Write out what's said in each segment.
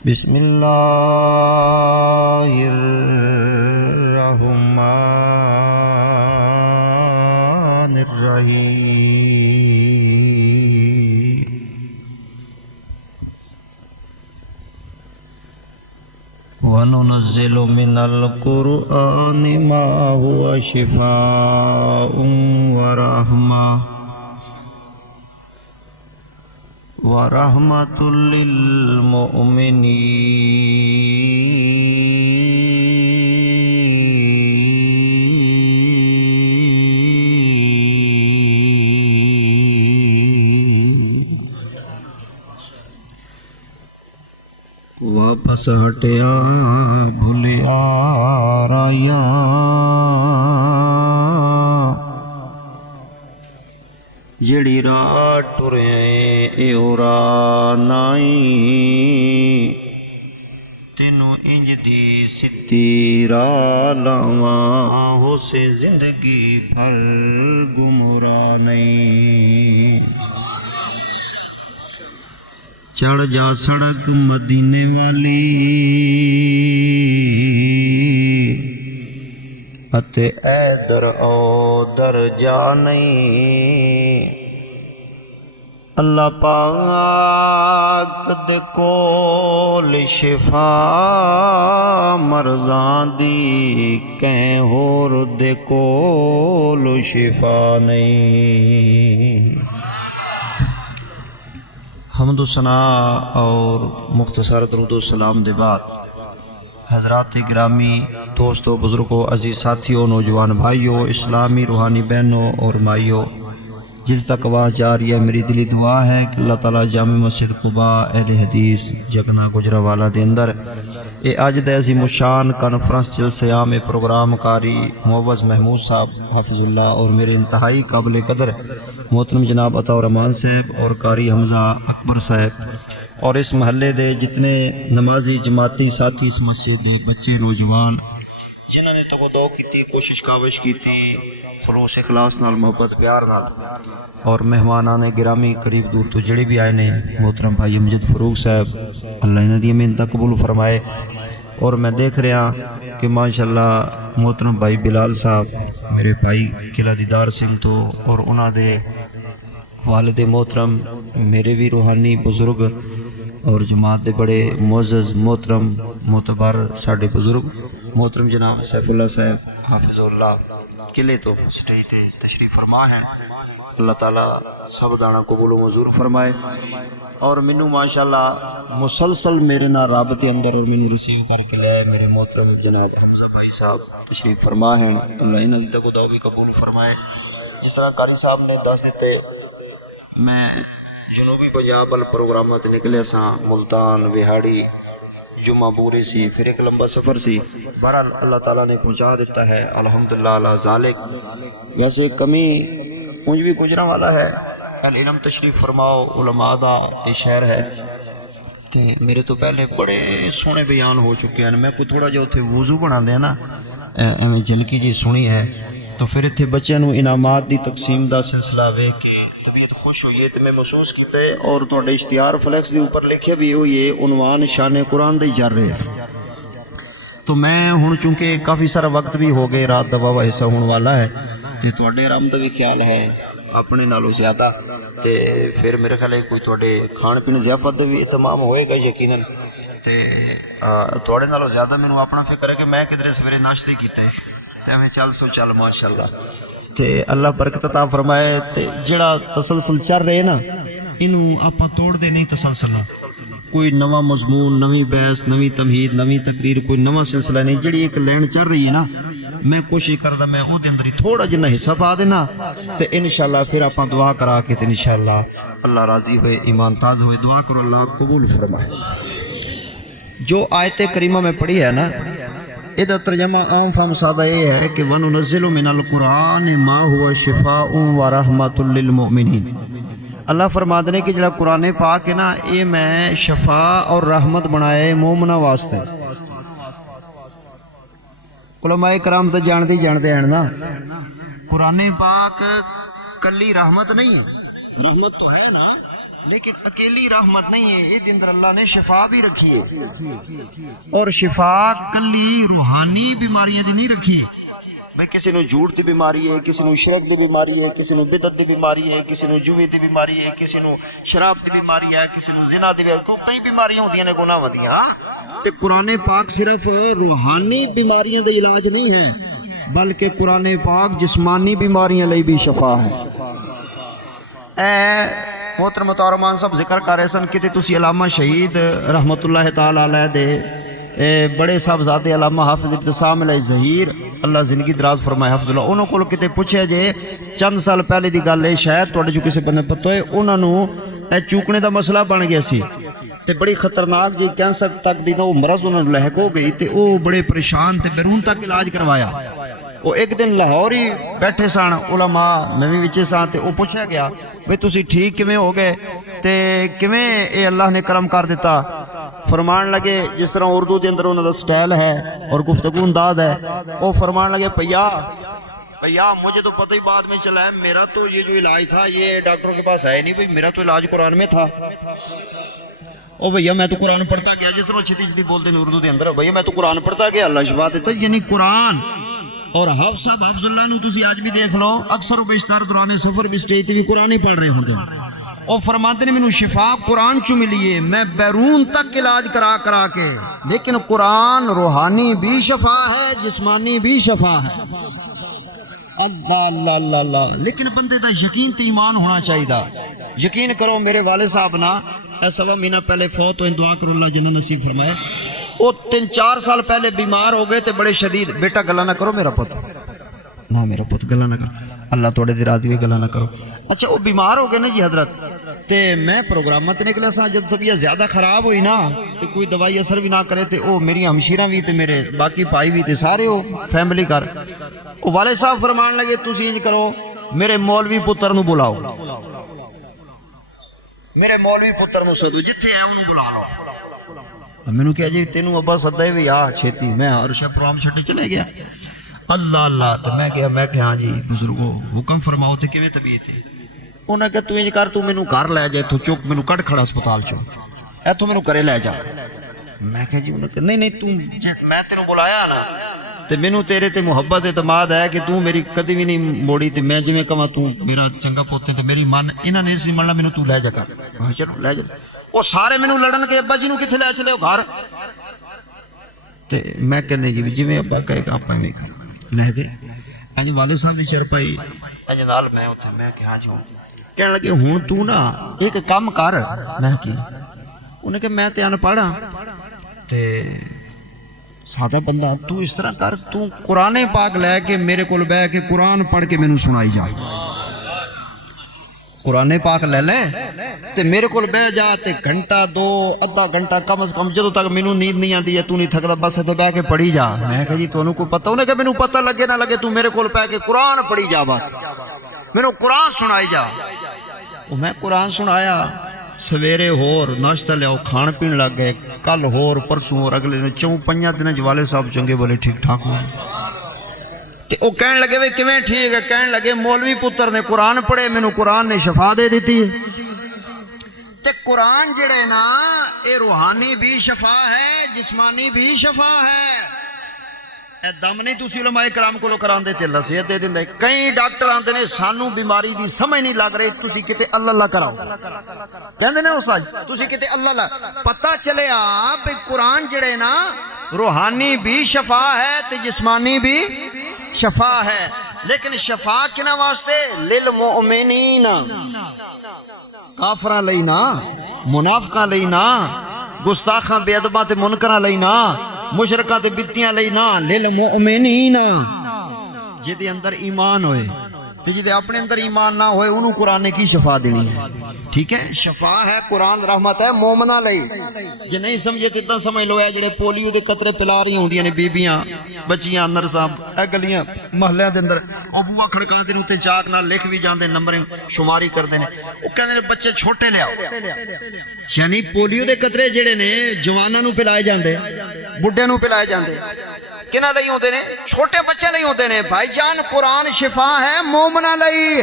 بسم اللہ الرحمن الرحیم وَنُنَزِّلُ مِنَ الْقُرْآنِ مَا هُوَ شِفَاءٌ وَرَحْمَةٌ لِّلْمُؤْمِنِينَ واپس ہٹیا بھولیا رایا جڑی راہ ٹرے ایو راہ نائی تینوں انج دی سدھی راہ لاواں ہو سے زندگی بھر گمراہ نہیں چڑھ جا سڑک مدینے والی اتے اے در او در جا نہیں اللہ پاک دے کول شفا مرضاں دی کہیں ہور دے کول شفا نہیں حمد و ثناء اور مختصر درود و سلام دے بعد حضرات گرامی دوستوں بزرگوں عزیز ساتھیوں نوجوان بھائیوں اسلامی روحانی بہنوں اور مائیوں جس تک آواز جا رہی ہے میری دلی دعا ہے کہ اللہ تعالیٰ جامع مسجد قباء اہل حدیث جگنا گجرانوالہ دے اندر اے اج دے عظیم الشان کانفرنس جلسہ عام پروگرام کاری معوض محمود صاحب حافظ اللہ اور میرے انتہائی قابل قدر محترم جناب عطا الرحمان صاحب اور قاری حمزہ اکبر صاحب اور اس محلے دے جتنے نمازی جماعتی ساتھی اس مسجد دے بچے نوجوان جنہوں نے تو دو کیتی کوشش کاوش کیتی خلوص اخلاص نال محبت پیار نال اور مہمانان گرامی قریب دور تو جڑے بھی آئے نے محترم بھائی امجد فروغ صاحب اللہ انہاں دی محنت قبول فرمائے اور میں دیکھ رہا کہ ماشاءاللہ محترم بھائی بلال صاحب میرے بھائی قلعہ دیدار سنگھ تو اور انہاں دے والد محترم میرے بھی روحانی بزرگ اور جماعت دے بڑے معزز محترم معتبر ساڈے بزرگ محترم جناب سیف اللہ صاحب حافظ اللہ قلعے تو سٹیج تے تشریف فرما ہے اللہ تعالیٰ سب دانا قبول و منظور فرمائے اور منو ماشاءاللہ مسلسل میرے نا رابطے اندر اور منو ریسیو کر کے لے میرے محترم جناب حمزہ بھائی صاحب تشریف فرما ہے اللہ انہاں دی دعا بھی قبول فرمائے جس طرح قاری صاحب نے دس دیتے میں جنوبی پنجاب وال پروگرامات نکلے ساں ملتان وہاڑی جمعہ بوری سی پھر ایک لمبا سفر سی بہرحال اللہ تعالیٰ نے پہنچا دیتا ہے الحمدللہ علی ذالک ویسے کمی اونج بھی گجرا والا ہے العلم تشریف فرماؤ علماء دا یہ شہر ہے تے میرے تو پہلے بڑے سونے بیان ہو چکے ہیں میں کوئی تھوڑا جو اتھے وضو بنا دیا نا ایویں جھلکی جی سنی ہے تو پھر اتھے بچے نو انعامات دی تقسیم دا سلسلہ وے کہ طبیعت خوش ہوئی ہے تو میں محسوس کیتا ہے اور تھوڑے اشتہار فلیکس دے اوپر لکھے بھی ہوئی ہے عنوان شان قرآن دے جر رہے تو میں ہن چونکہ کافی سارا وقت بھی ہو گئے رات دا واوا حصہ ہون والا ہے تے تواڈے آرام دا بھی خیال ہے اپنے نالوں زیادہ تے پھر میرے خیال ہے کوئی تواڈے کھان پین ضیافت دے بھی اہتمام ہوئے گا یقیناً تے تواڈے نالوں زیادہ مینوں اپنا فکر ہے کہ میں کدھر سویرے ناشتے کیتے تے میں چل سو چل ماشاءاللہ تے اللہ برکت عطا فرمائے تے جڑا تسلسل چل رہے نا انہوں آپا توڑ دے نہیں تسلسل کوئی نواں مضمون نویں بحث نویں تمہید نویں تقریر کوئی نواں سلسلہ نہیں جڑی ایک لین چل رہی ہے نا میں کوشش کردا میں او دے اندر ہی تھوڑا جنہ حصہ پا دینا تے انشاءاللہ پھر آپاں دعا کرا کے تے انشاءاللہ اللہ راضی ہوئے ایمان تاز ہوئے دعا کرو اللہ قبول فرمائے جو آیت کریمہ میں پڑھی ہے نا ادھا ترجمہ عام فہم سادہ یہ ہے کہ وَنُنَزِّلُ مِنَ الْقُرْآنِ مَا هُوَ شِفَاءٌ وَرَحْمَةٌ لِّلْمُؤْمِنِينَ اللہ فرما دنے کہ جڑا قرآن پاک ہے نا اے میں شفا اور رحمت بنائے مومنہ واسطے علماء کرام تو جاندے ہیں نا قرآن پاک کلی رحمت نہیں ہے رحمت تو ہے نا لیکن اکیلی رحمت نہیں ہے، اس اندر اللہ نے شفا بھی رکھی ہے، اور شفا کلی روحانی بیماریاں دی نہیں رکھی ہے۔ بھئی کسی نو جھوٹ دی بیماری ہے، کسی نو شرک دی بیماری ہے، کسی نو بدعت دی بیماری ہے، کسی نو جوے دی بیماری ہے، کسی نو شراب دی بیماری ہے، کسی نو زنا دی بیماری ہے، کئی بیماریاں ہوندیاں نے گناہ ودیاں۔ تے قرآن پاک صرف روحانی بیماریاں دے علاج نہیں ہے، بلکہ قرآن پاک جسمانی بیماریاں لئی بھی شفا ہے۔ محترم طارمان صاحب ذکر کر رہے سن کہ تسی علامہ شہید رحمت اللہ تعالی علیہ دے بڑے صاحبزادے علامہ حافظ ابتسام علیہ ظہیر اللہ زندگی دراز فرمائے حفظ اللہ، انہوں کو کتے پوچھے جے چند سال پہلے دی گل ہے، شاید توڑے جو کسی بندے پتہ ہے، انہوں نے چوکنے دا مسئلہ بن گیا سی تے بڑی خطرناک جی کینسر تک دی وہ مرض انہوں نے لحق ہو گئی تے وہ بڑے پریشان تے بیرون تک علاج کروایا۔ وہ ایک دن لاہور ہی بیٹھے سان علماء میں بھی وچے سان تے وہ پوچھا گیا بھئی تسی ٹھیک کیویں ہو گئے تے کیویں اے اللہ نے کرم کر دیتا؟ فرمان لگے جس طرح اردو دے اندر انہوں دا سٹائل ہے اور گفتگو انداز ہے، وہ فرمان لگے بھیا مجھے تو پتہ ہی بعد میں چلا ہے، میرا تو یہ جو علاج تھا یہ ڈاکٹروں کے پاس ہے نہیں، بھئی میرا تو علاج قرآن میں تھا۔ او بھیا میں تو قرآن پڑھتا گیا، جس طرح چھتی چھتی بولتے ہیں اردو دے اندر، بھیا میں تو قرآن پڑھتا گیا اللہ شفا دیتا، یعنی قرآن۔ اور حافظ صاحب حفظ اللہ نو تسی آج بھی دیکھ لو، اکثر و بیشتر دوران سفر بھی سٹیج تے بھی قرآن ہی پڑھ رہے ہوندے، اور فرماتے نے مینوں شفا قرآن چوں ملی ہے، میں بیرون تک علاج کرا کے، لیکن قرآن روحانی بھی شفا ہے، جسمانی بھی شفا ہے۔ اللہ اللہ اللہ اللہ، لیکن بندے دا یقین تے ایمان ہونا چاہیے۔ یقین کرو میرے والد صاحب نا سوا مہینہ پہلے فوت ہوئے، دعا کرو اللہ جنہ نصیب فرمائے۔ وہ 3-4 سال پہلے بیمار ہو گئے تے بڑے شدید، بیٹا گلا نہ کرو میرا پت، نہ میرا پت گلا نہ کرو، اللہ توڑے دی راضی ہوئی گلا نہ کرو۔ اچھا وہ بیمار ہو گئے نا جی حضرت، تے میں پروگرامہ تے نکلے سا، جب طبیعت زیادہ خراب ہوئی نا تو کوئی دوائی اثر بھی نہ کرے تے او میری ہمشیرہ بھی تے میرے باقی پائی بھی تے سارے ہو فیملی کر، وہ والد صاحب فرمان لگے تسی انج کرو میرے مولوی پتر نو بلاؤ، میرے مولوی پتر نو سدو جتھے ہے انہوں بلا لو۔ میں نے کہا جی تینوں ابا سدا ہے بھی آ چھیتی، میں عرشہ پروام چھٹے چلے گیا۔ اللہ اللہ، تو میں کہا ہاں جی بزرگو حکم فرماؤ تے کیویں طبیعت ہے؟ انہوں نے کہا تو انج کر تو مینوں گھر لے جائے، تو چوک مینوں کٹ کھڑا اسپتال چوں، اے تو مینوں کرے لے جا۔ میں کہا جی انہوں نے کہا نہیں تم میں تینوں بلایا نا تے مینوں تیرے تے محبت اعتماد ہے کہ تو میری کدی بھی نہیں موڑی، تے میں جویں کہاں تو میرا چنگا پوت ہے تے میری من انہاں نے سی مننا مینوں تو لے جا کر۔ میں چلو لے جا، وہ سارے مینوں لڑن کے ابا جی نوں کتھے لے چلے ہو گھر؟ تے میں کہنے کی جویں ابا کہے گا آپ میں لے گئے۔ انج والد صاحب دی چرپائی انج نال میں اوتھے میں کہ ہاں جی کہنے لگے ہن تو نا ایک کام کر۔ میں کی؟ انہیں کہ میں تے ان پڑھا تے سادہ بندہ، تو اس طرح کر تو قرآن پاک لے کے میرے کول بہ کے قرآن پڑھ کے مینوں سنائی جا، قرآن پاک لے لے تے میرے کول بہ جا تے گھنٹہ دو ادھا گھنٹہ کم از کم جدوں تک مینوں نیند نہیں آندی ہے تو نہیں تھکدا بس تے بہ کے پڑھی جا۔ میں کہا جی تانوں کوئی پتہ؟ انہیں کہ مینوں پتہ لگے نہ لگے تو میرے کول بہ کے قرآن پڑھی جا، بس مینوں قرآن سنائی جا۔ میں قرآن سنایا، سویرے ہور ناشتہ لیاؤ کھان پین لگ گئے، کل ہور پرسوں اور اگلے دن 4-5 دن والے صاحب چنگے بولے ٹھیک ٹھاک ہوئے۔ تے او کہن لگے وے کیویں ٹھیک ہے؟ کہن لگے مولوی پتر نے قرآن پڑھے، مینوں قرآن نے شفا دے دیتی ہے۔ تے قرآن جڑے نا اے روحانی بھی شفا ہے، جسمانی بھی شفا ہے۔ اے دم نہیں تسی علماء کرام کو کران دے تے اللہ صحت دے دیندے۔ کئی ڈاکٹر آندے نے سانو بیماری دی سمجھ نہیں لگ رہی، تسی کتے اللہ اللہ کراؤ، کہندے نے اس اج تسی کتے اللہ اللہ۔ پتہ چلے آپ قرآن جڑے نا روحانی بھی شفا ہے تے جسمانی بھی شفا ہے، لیکن شفا کنا واسطے؟ للمؤمنین، کافراں لئی نا، منافقاں لئی نا، گستاخاں بے ادباں تے منکراں لئی نا، مشرکاں تے بدتیاں لئی نا، للمؤمنین، جدے اندر ایمان ہوئے تے جدے اپنے اندر ایمان نہ ہوئے انہوں قرآن نے کی شفا دینی ہے۔ ٹھیک ہے، شفا ہے قرآن، رحمت ہے مومنہ لئی۔ جے نہیں سمجھے تے اتنا سمجھ لو ہے جڑے پولیو دے قطرے پلا رہی ہوندیاں نے بیبیاں بچیاں نرساں اے گلیاں محلیاں دے اندر، او بوا کھڑکاں دے اوتے چاک نال لکھ بھی جاندے، نمبر شماری کردے نے، او کہندے نے بچے چھوٹے لیاؤ، یعنی پولیو دے قطرے جڑے نے جواناں نوں پلائے جاندے، بڈھے نوں پلائے جاندے، کنا لئی ہوندے نے؟ چھوٹے بچے لئی ہوندے نے۔ بھائی جان قرآن شفا ہے مومنہ لئی،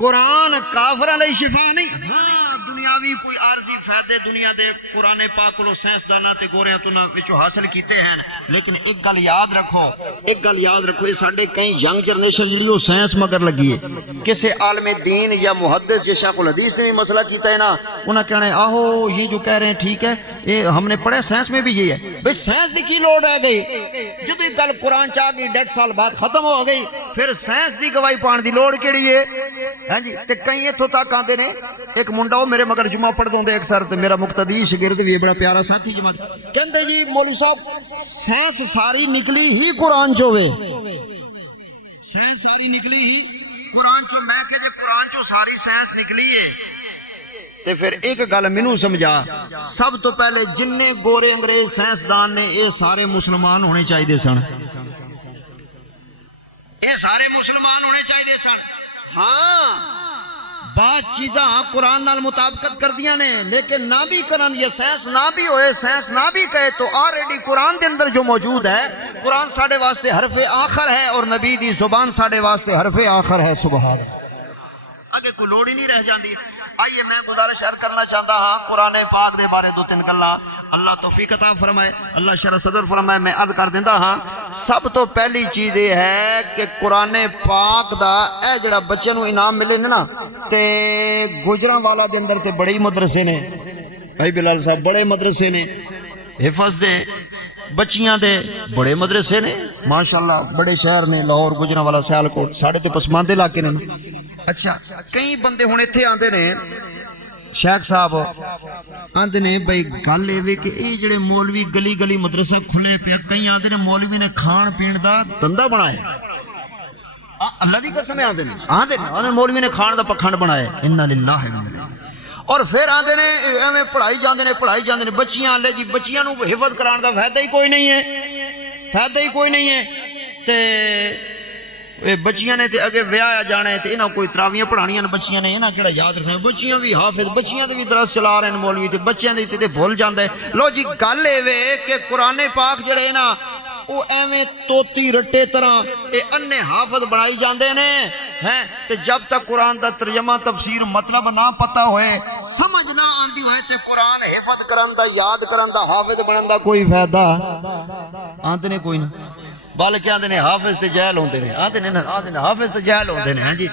قرآن کافر علیہ شفا نہیں، ہاں دنیاوی کوئی عارضی فائدے دنیا دے قرآن پاک کو سائنسداناں تے گوریاں تو نہ وچوں حاصل کیتے ہیں، لیکن ایک گل یاد رکھو، یہ ساڈے کئی ینگ جنریشن جڑی وہ سائنس مگر لگی ہے، کسی عالم دین یا محدث یا شیخ الحدیث نے بھی مسئلہ کیتا ہے نا، انہاں کہنا ہے آہو یہ جو کہہ رہے ہیں ٹھیک ہے، یہ ہم نے پڑھا سائنس میں بھی یہ ہے، بھئی سائنس دی کی لوڑ رہ گئی، جدو ایک گل قرآن چاہ گئی 1.5 سال بعد ختم ہو گئی، پھر سائنس دی گواہی پان دی لوڑ کیڑی ہے؟ ہاں جی، تے کئی اتھوں تک آندے نے، ایک منڈا وہ میرے مگر جمعہ پڑھ دوں دے ایک سر تے میرا مقتدی شاگرد بھی بڑا پیارا ساتھی جماعت کہندے جی مولوی صاحب سائنس ساری نکلی ہی قرآن چو وے، سائنس ساری نکلی ہی قرآن چو، میں کہ جے قرآن چو ساری سائنس نکلی ہے تے پھر ایک گل مینوں سمجھا، سب تو پہلے جننے گورے انگریز سائنسدان نے یہ سارے مسلمان ہونے چاہیے سن، یہ سارے مسلمان ہونے چاہیے سن، ہاں بات چیزاں قرآن نال مطابقت کر دیا نے، لیکن نہ بھی کرن یہ سائنس نہ بھی ہوئے، سائنس نہ بھی کہے تو آلریڈی قرآن دے اندر جو موجود ہے، قرآن ساڑھے واسطے حرف آخر ہے اور نبی دی زبان ساڑھے واسطے حرف آخر ہے، سبحان اگے کوئی لوڑ ہی نہیں رہ جاندی۔ آئیے میں گزارش کرنا چاہتا ہاں قرآن پاک دے بارے 2-3 گلاں، اللہ توفیق عطا فرمائے، اللہ شرح صدر فرمائے، میں عرض کر دیندہ ہاں۔ سب تو پہلی چیز یہ ہے کہ قرآن پاک دا اے جڑا بچے نو انعام ملے نا، تے گجراں والا دے اندر تے بڑے مدرسے نے، بھائی بلال صاحب بڑے مدرسے نے، حفظ دے بچیاں دے بڑے مدرسے نے، ماشاءاللہ بڑے شہر نے، لاہور گجراں والا سیالکوٹ ساڑھے تے پسماندے علاقے نے۔ اچھا کئی بندے ہونے تھے آندے نے شیخ صاحب آندے نے بھئی گل اے کہ اے جڑے مولوی گلی گلی مدرسہ کھلے پہ، کئی آندے نے مولوی نے کھان پین دا دندہ بنایا، اللہ دی قسم آندے نے مولوی نے کھان دا پکھنڈ بنایا، انا للہ و انا الیہ، اور پھر آندے نے ایویں پڑھائی جاندے نے بچیاں لے جی بچیاں نو حفظ کران دا فائدہ ہی کوئی نہیں ہے، تے بچیاں نے تے اگے ویایا جانا ہے تے انہاں کوئی تراویاں پڑھانیاں بچیاں نے، انہاں کیڑا یاد رکھنا، بچیاں بھی حافظ، بچیاں دے بھی درس چلا رہے ہیں مولوی تے بچیاں دے تے بھول جاندا ہے۔ لو جی گل اے وے کہ قرآن پاک جڑے نا او ایویں توتی رٹے طرح اے انے حافظ بنائی جاندے نے ہیں، تے جب تک قرآن دا ترجمہ تفسیر مطلب نہ پتہ ہوئے، سمجھ نہ آندی ہوئے تے قرآن حفظ کرن دا، یاد کرن دا، حافظ بنن دا کوئی فائدہ آندے نے کوئی نہ، بلکہ آندے نے حافظ تے جہل ہوندے نے، آندے نے حافظ تے جہل ہوندے نے، ہاں جی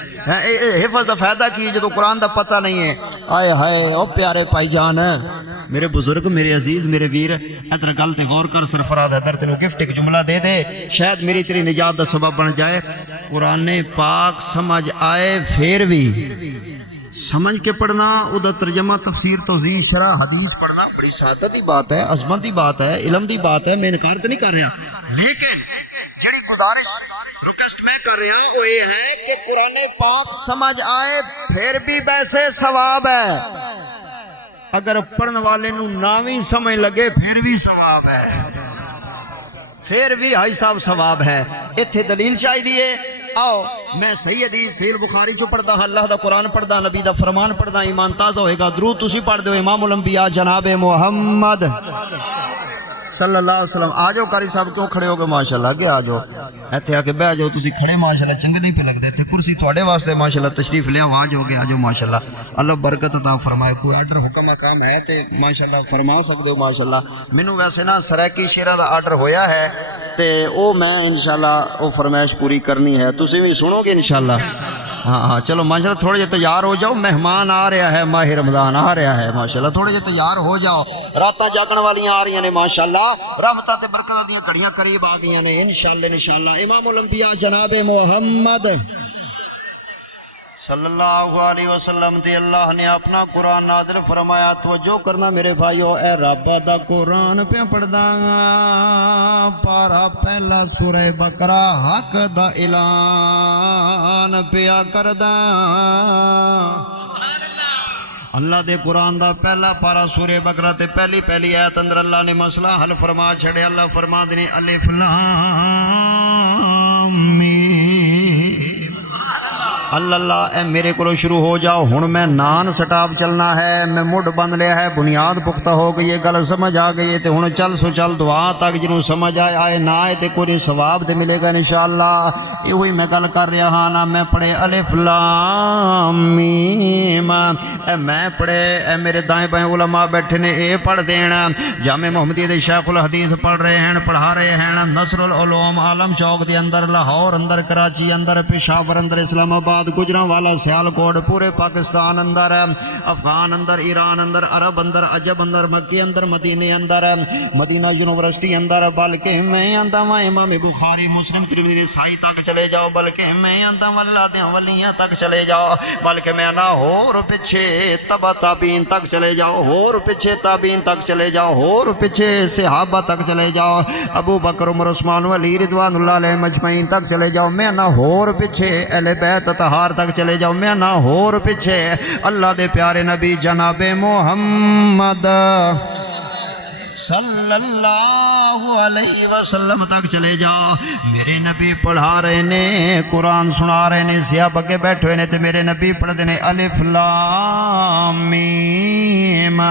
حفظ دا فائدہ کی جدو قرآن دا پتہ نہیں ہے۔ آئے ہائے او پیارے بھائی جان، میرے بزرگ، میرے عزیز، میرے ویر، ادھر گل تے غور کر، سرفراز حیدر تینوں گفٹ ایک جملہ دے دے، شاید میری تیری نجات دا سبب بن جائے۔ قرآن پاک سمجھ آئے پھر بھی سمجھ کے پڑھنا، او دا ترجمہ تفسیر توضیح شرح حدیث پڑھنا بڑی سعادت دی بات ہے، عظمت دی بات ہے، علم دی بات ہے، میں انکار تو نہیں کر رہا، لیکن جڑی گزارش ریکویسٹ میں کر رہا ہوں وہ یہ ہے کہ قرآن پاک سمجھ آئے پھر بھی ویسے ثواب ہے، اگر پڑھن والے نو ناویں سمجھ لگے پھر بھی ثواب ہے، پھر بھی ہائی صاحب ثواب ہے۔ اتھے دلیل چاہیے، آؤ میں صحیح حدیث صحیح بخاری چو پڑھدا ہاں، اللہ دا قرآن پڑھدا، نبی دا فرمان پڑھدا، ایمان تازہ ہوئے گا۔ درود تسی پڑھ دو امام الانبیاء جناب محمد صلی اللہ علیہ وسلم۔ آ جاؤ قاری صاحب، کیوں کھڑے ہو گئے؟ ماشاءاللہ اگے آ جاؤ، ایتھے آ کے بہ جاؤ، تسی کھڑے ماشاءاللہ چنگے نہیں پہ لگدے، تے کرسی تواڈے واسطے ماشاءاللہ تشریف لے آ جاؤ گے، آ جاؤ ماشاءاللہ، اللہ برکت عطا فرمائے۔ کوئی آرڈر حکم کام ہے تے ماشاءاللہ فرما سکدے ہو ماشاءاللہ۔ مینوں ویسے نا سرائکی شیرہ دا آرڈر ہویا ہے تے او میں انشاءاللہ او فرمائش پوری کرنی ہے، تسی بھی سنو گے انشاءاللہ۔ ہاں چلو ماشاءاللہ تھوڑے جے تیار ہو جاؤ، مہمان آ رہا ہے، ماہ رمضان آ رہا ہے ماشاءاللہ، تھوڑے جے تیار ہو جاؤ، راتاں جاگن والیاں آ رہی ہیں ماشاءاللہ، رحمتاں تے برکتاں دیاں گھڑیاں قریب آ گئی ہیں انشاءاللہ۔ امام الانبیاء جناب محمد صلی اللہ علیہ وسلم تے اللہ نے اپنا قرآن نازل فرمایا۔ توجہ کرنا میرے بھائیو، اے رب دا قرآن پہ پڑھدا پارا پہلا سورہ بقرہ حق دا اعلان پیا کردا، اللہ دے قرآن دا پہلا پارا سورہ بقرہ تے پہلی آیت اندر اللہ نے مسئلہ حل فرما چھڑے۔ اللہ فرما دے الف لام میم، اللہ اللہ اے میرے کو شروع ہو جاؤ ہن میں نان سٹاپ چلنا ہے میں مڈ بند لیا ہے بنیاد پختہ ہو گئی ہے گل سمجھ آ گئی ہے تے ہن چل سو چل دعا تک جنوں سمجھ آئے نہ آئے تے کوئی ثواب تے ملے گا انشاءاللہ یہ میں گل کر رہا ہاں نا میں پڑھے الف لام میم اے میں پڑھے اے میرے دائیں بائیں علماء بیٹھے نے اے پڑھ دینا جامع محمدیہ دے شیخ الحدیث پڑھ رہے ہیں پڑھا رہے ہیں نصر العلوم عالم چوک دے اندر لاہور اندر کراچی اندر پشاور اندر اسلام آباد گجرانوالا سیالکوٹ پورے پاکستان اندر افغان اندر ایران اندر عرب اندر عجب اندر مکی اندر مدینے اندر مدینہ یونیورسٹی اندر بلکہ میں آندا ہاں امام بخاری مسلم ترمذی نسائی تک چلے جاؤ بلکہ میں آندا ہوں اللہ دے ولیاں تک چلے جاؤ بلکہ میں نہ ہور پیچھے تبع تابعین تک چلے جاؤ ہور پیچھے تابعین تک چلے جاؤ ہور پیچھے صحابہ تک چلے جاؤ ابو بکر عمر عثمان علی رضوان اللہ علیہ مجمعین تک چلے جاؤ میں نہ ہور پیچھے اہل بیت اطہار تک چلے جاؤ میں نہ ہور پیچھے اللہ دے پیارے نبی جناب محمد صلی اللہ علیہ وسلم تک چلے جاؤ میرے نبی پڑھا رہے نے قرآن سنا رہے نے صحابہ کے بیٹھے نے تے میرے نبی پڑھ دے نے الف لام میم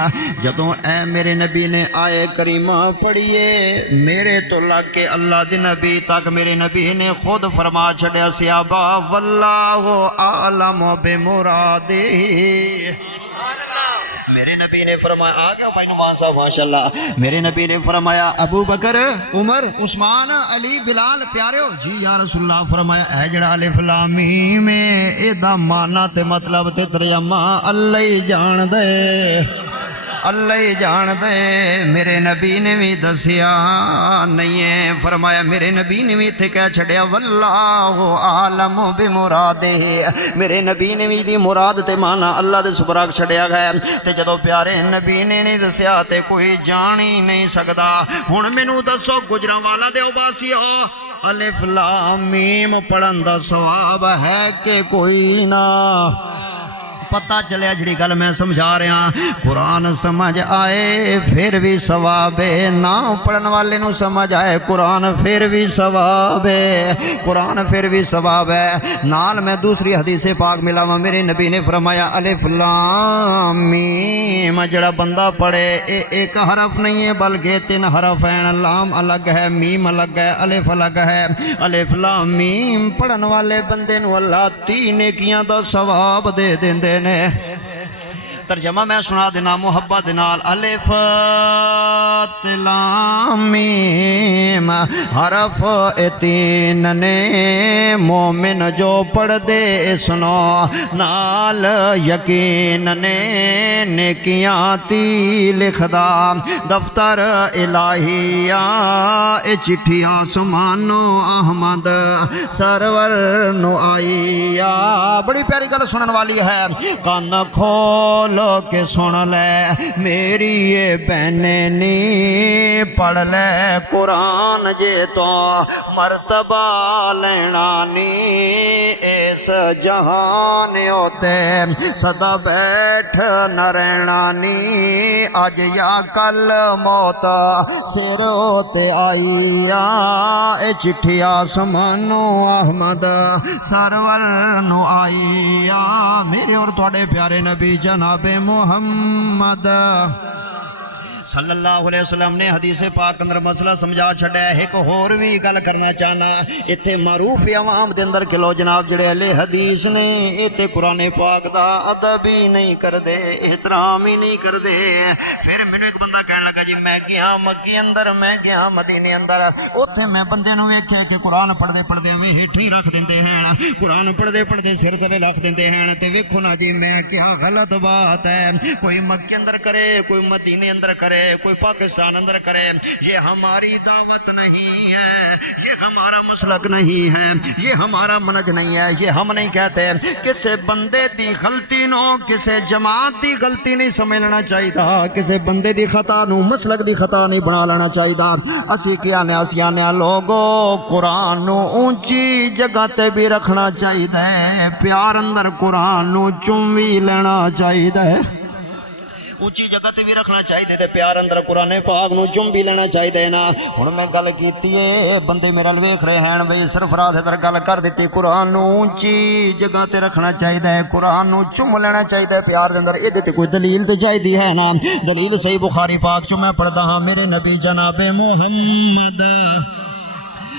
جدوں اے میرے نبی نے آئے کریمہ پڑھیے میرے تو لگ کے اللہ دے نبی تک میرے نبی نے خود فرما چھڑیا صحابہ واللہ اعلم بمرادہ میرے نبی نے فرمایا آ گیا بھائی نمان صاحب ماشاءاللہ میرے نبی نے فرمایا ابو بکر عمر عثمان علی بلال پیارے ہو جی یا رسول اللہ فرمایا اے جڑا الف لام میم اے دا معنی تے مطلب تے ترجمہ اللہ ہی جان دے اللہ ہی جان دے میرے نبی نے بھی دسیا نہیں ہے فرمایا میرے نبی نے بھی تھے کہہ چھڑیا واللہ عالم بمرادہ میرے نبی نے بھی دی مراد تے مانا اللہ دے سبراک چھڑیا گیا تے جدو پیارے نبی نے نہیں دسیا تے کوئی جان ہی نہیں سکدا ہن مینوں دسو گجرانوالا دے عباسی ہو الف لام میم پڑھن دا ثواب ہے کہ کوئی نہ پتہ چلیا جڑی گل میں سمجھا رہا قرآن سمجھ آئے پھر بھی ثواب ہے نہ پڑھن والے نو سمجھ آئے قرآن پھر بھی ثواب ہے قرآن پھر بھی ثواب ہے نال میں دوسری حدیث پاک ملا ہوں میرے نبی نے فرمایا الف لام میم جڑا بندہ پڑھے ایک حرف نہیں ہے بلکہ 3 حرف ہیں لام الگ ہے میم الگ ہے الف الگ ہے الف لام میم پڑھن والے بندے نو اللہ 3 نیکیاں دا ثواب دے دیندے نے ترجمہ میں سنا دینا محبت نال الف لام میم حرف 3 نے مومن جو پڑھ دے سنو نال یقین نے نیکیاں تی لکھدا دفتر الہیہ اے چٹھی آسمانو احمد سرور نو آئیا بڑی پیاری گل سنن والی ہے کان کھول لو کے سن لے میری یہ بہنیں نی پڑھ لے قرآن جے تو مرتبہ لینا نی اس جہان ہوتے صدا بیٹھ نہ رہنا نی آج یا کل موت سر ہوتے آئیا اے چٹھی آسمانو احمد سرور نو آئیا میرے اور تواڈے پیارے نبی جناب محمد صلی اللہ علیہ وسلم نے حدیث پاک اندر مسئلہ سمجھا چھڑا ہے ایک اور بھی گل کرنا چاہنا ایتھے معروف عوام دے اندر کہ لو جناب جڑے اہل حدیث نے ایتھے قرآن پاک دا ادب ہی نہیں کر دے احترام ہی نہیں کر دے پھر مینوں ایک بندہ کہنے لگا جی میں گیا مکی اندر میں گیا مدینے اندر اوتھے میں بندے نوں ویکھیا کہ قرآن پڑھدے پڑھدے میں ہیٹھ ہی رکھ دیندے ہیں قرآن پڑھدے پڑھدے سر تے رکھ دیندے ہیں تے ویکھو نا جی میں کیا غلط بات ہے کوئی مکی اندر کرے کوئی مدینے اندر کرے کوئی پاکستان اندر کرے یہ ہماری دعوت نہیں ہے یہ ہمارا مسلک نہیں ہے یہ ہمارا منج نہیں ہے یہ ہم نہیں کہتے کسے بندے دی غلطی نو کسے جماعت دی غلطی نہیں سمجھ لینا چاہیے کسے بندے دی خطا نو مسلک دی خطا نہیں بنا لینا چاہیے اسی کیا نے اسیانے لوگو قرآن نو اونچی جگہ تے بھی رکھنا چاہیے پیار اندر قرآن نو چوم بھی لینا چاہیے اونچی جگہ تے بھی رکھنا چاہیے تے پیار اندر قرآن پاک نو چم بھی لینا چاہیے نا ہن میں گل کیتی ہے بندے میرے ال ویکھ رہے ہیں بھئی سرفراز ادھر گل کر دیتی قرآن نو اونچی جگہ تے رکھنا چاہیے قرآن نو چم لینا چاہیے پیار دے اندر اے تے کوئی دلیل تے چاہیے ہے نا دلیل صحیح بخاری پاک چ میں پڑھدا ہاں میرے نبی جناب محمد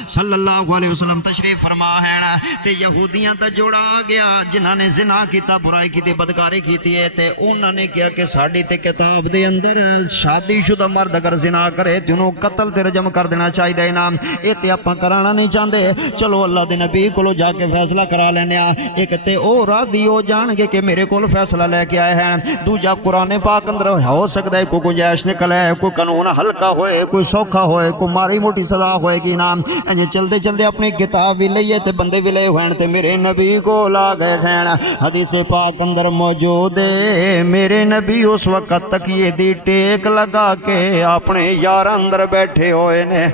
صلی اللہ علیہ وسلم تشریف فرما ہے تے یہودیاں دا جوڑا آ گیا جنہاں نے زنا کیتا برائی کیتی بدکاری کیتی ہے تے انہاں نے کیا کہ ساڈی تے کتاب دے اندر شادی شدہ مرد اگر زنا کرے تے انہوں قتل تے رجم کر دینا چاہیے نا اے تے آپاں کرانا نہیں چاہندے چلو اللہ دے نبی کولو جا کے فیصلہ کرا لینے ایک تے او راضی ہو جان گے کہ میرے کول فیصلہ لے کے آئے ہیں دوجا قرآن پاک اندر ہو سکتا ہے کوئی گنجائش نکلے کوئی قانون ہلکا ہوئے کوئی سوکھا ہوئے کوئی ماری موٹی سزا ہوئے گی نا چلتے چلتے اپنی کتاب بھی لئیے تے بندے بھی لئے ہوئے تے میرے نبی کو لا گئے ہیں حدیث پاک اندر موجود ہے میرے نبی اس وقت تک یہ دی ٹیک لگا کے اپنے یار اندر بیٹھے ہوئے نے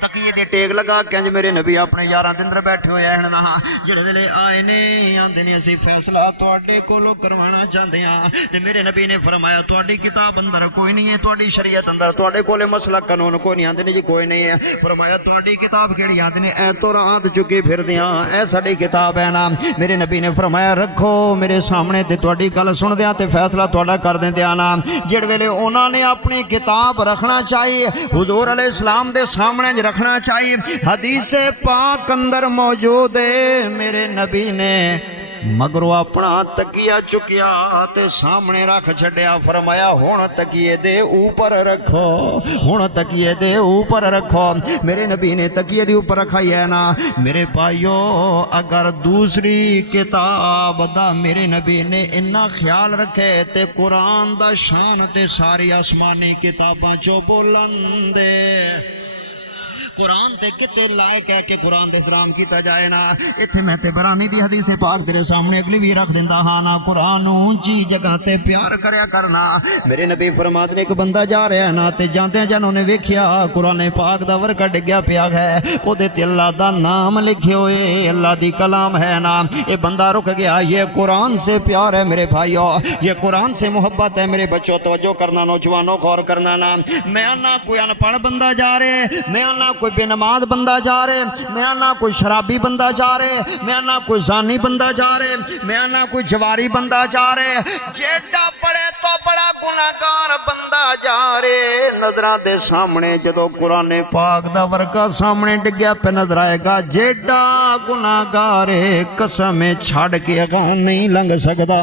تکیے دی ٹیک لگا کہ میرے نبی اپنے یاراں دے اندر بیٹھے ہوئے ہیں نا جڑے ویلے آئے نے آندے نے اسی فیصلہ تواڈے کولوں کروانا چاہندے ہاں تے میرے نبی نے فرمایا تواڈی کتاب اندر کوئی نہیں ہے تواڈی شریعت اندر تواڈے کولے مسئلہ قانون کوئی نہیں آندے نے جی کوئی نہیں ہے فرمایا تواڈی کتاب کیڑی آندے نے اے تورات چکی پھردیاں اے ساڈی کتاب ہے نا میرے نبی نے فرمایا رکھو میرے سامنے تے تواڈی گل سن دیاں تے فیصلہ تواڈا کر دیندیاں نا جڑے ویلے انہاں نے اپنی کتاب رکھنا چاہیے حضور علیہ السلام دے سامنے رکھنا چاہیے حدیث پاک اندر موجود ہے میرے نبی نے مگرو اپنا تکیہ چکیا تے سامنے رکھ چھڑیا فرمایا ہون تکیے دے اوپر رکھو ہون تکیے دے اوپر رکھو میرے نبی نے تکیے دے اوپر رکھائی ہے نا میرے بھائیو اگر دوسری کتاب دا میرے نبی نے اتنا خیال رکھے تے قرآن دا شان تے ساری آسمانی کتاباں چو بلندے قرآن تے کتے لائق ہے کہ قرآن دے احترام کیتا جائے نا اتھے میں تے برانی دی حدیث پاک تیرے سامنے اگلی بھی رکھ دیندا ہاں نا قرآن اونچی جگہ تے پیار کریا کرنا میرے نبی فرماتے نے ایک بندہ جا رہا ہے نا تے جانتے ہیں جنہوں نے ویکھیا قرآن پاک دا ورقہ ڈگیا پیا ہے او دے تے اللہ دا نام لکھے ہوئے اللہ دی کلام ہے نا اے بندہ رک گیا یہ قرآن سے پیار ہے میرے بھائیو یہ قرآن سے محبت ہے میرے بچوں توجہ کرنا نوجوانوں غور کرنا نا میں آنا کوئی ان پڑھ بندہ جا رہے میں آنا کوئی بے نماز بندہ جا رہے میں آنا کوئی شرابی بندہ جا رہے میں آنا کوئی زانی بندہ جا رہے میں آنا کوئی جواری بندہ جا رہے جیڑا پڑے تو بڑا گناہگار بندہ جا رہے نظران دے سامنے جدو قرآن پاک دا ورقہ سامنے ڈگیا پہ نظر آئے گا جیڑا گناہگار قسم چھاڑ کے اگاں نہیں لنگ سکتا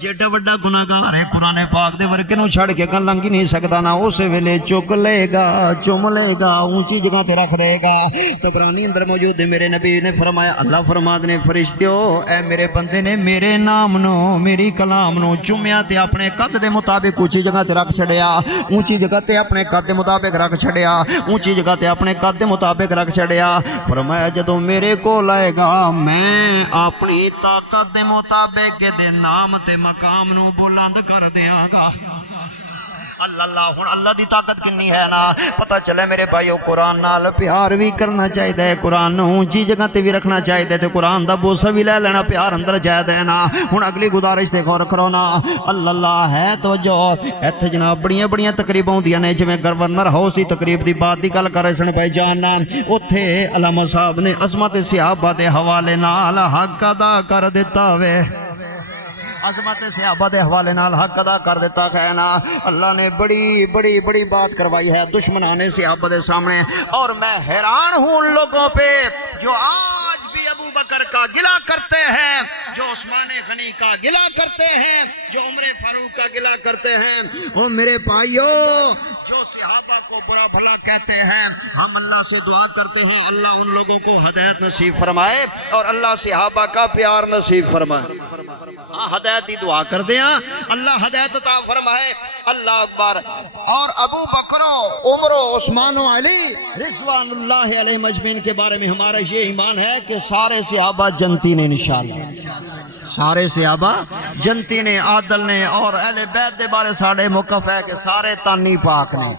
جیڑا بڑا گناہگار ہے قرآن پاک دے ورقے نو چھاڑ کے اگاں لنگ ہی نہیں سکتا نا اس ویلے چک لے گا چم لے گا اونچی جگہ تے رکھ دے گا تبرانی اندر موجود ہے میرے نبی نے فرمایا اللہ فرماد نے فرشتیو اے میرے بندے نے میرے نام نو میری کلام نو چومیا تے اپنے قد دے مطابق اونچی جگہ تے رکھ چھڑیا اونچی جگہ تے اپنے قد دے مطابق رکھ چھڑیا اونچی جگہ تے اپنے قد دے مطابق رکھ چھڑیا فرمایا جدوں میرے کو لائے گا میں اپنی طاقت دے مطابق دے نام تے مقام نو بلند کر دیاں گا اللہ ہن اللہ دی طاقت کنی ہے نا پتہ چلے میرے بھائیو قرآن نال پیار بھی کرنا چاہیے قرآن اونچی جگہ تے بھی رکھنا چاہیے تے قرآن دا بوسہ بھی لے لینا پیار اندر جائے دے نا ہن اگلی گزارش تے غور کرو نا اللہ ہے توجہ ایتھے جناب بڑیاں بڑیاں تقریباں ہوندیاں نے جویں گورنر ہاؤس دی تقریب دی بات دی گل کر رہے سن بھائی جان نا اوتھے علامہ صاحب نے عظمت صحابہ دے حوالے نال حق ادا کر دیتا وے عظمت صحابہ دے حوالے نال حق ادا کر دیتا ہے نا اللہ نے بڑی بڑی بڑی بات کروائی ہے دشمنان صحابہ دے سامنے اور میں حیران ہوں ان لوگوں پہ جو آج بھی ابو بکر کا گلہ کرتے ہیں جو عثمان غنی کا گلہ کرتے ہیں جو عمر فاروق کا گلہ کرتے ہیں وہ میرے بھائیو جو صحابہ کو برا بھلا کہتے ہیں ہم اللہ سے دعا کرتے ہیں اللہ ان لوگوں کو ہدایت نصیب فرمائے اور اللہ صحابہ کا پیار نصیب فرمائے ہدایت دی دعا کر دیا اللہ ہدایت عطا فرمائے اللہ اکبر اور ابو بکر عمر عثمان و علی رضوان اللہ علیہ مجمعین کے بارے میں ہمارا یہ ایمان ہے کہ سارے صحابہ جنتی نے انشاءاللہ سارے صحابہ جنتی نے عادل نے اور اہل بیت دے بارے ساڑے موقف ہے کہ سارے تانی پاک نے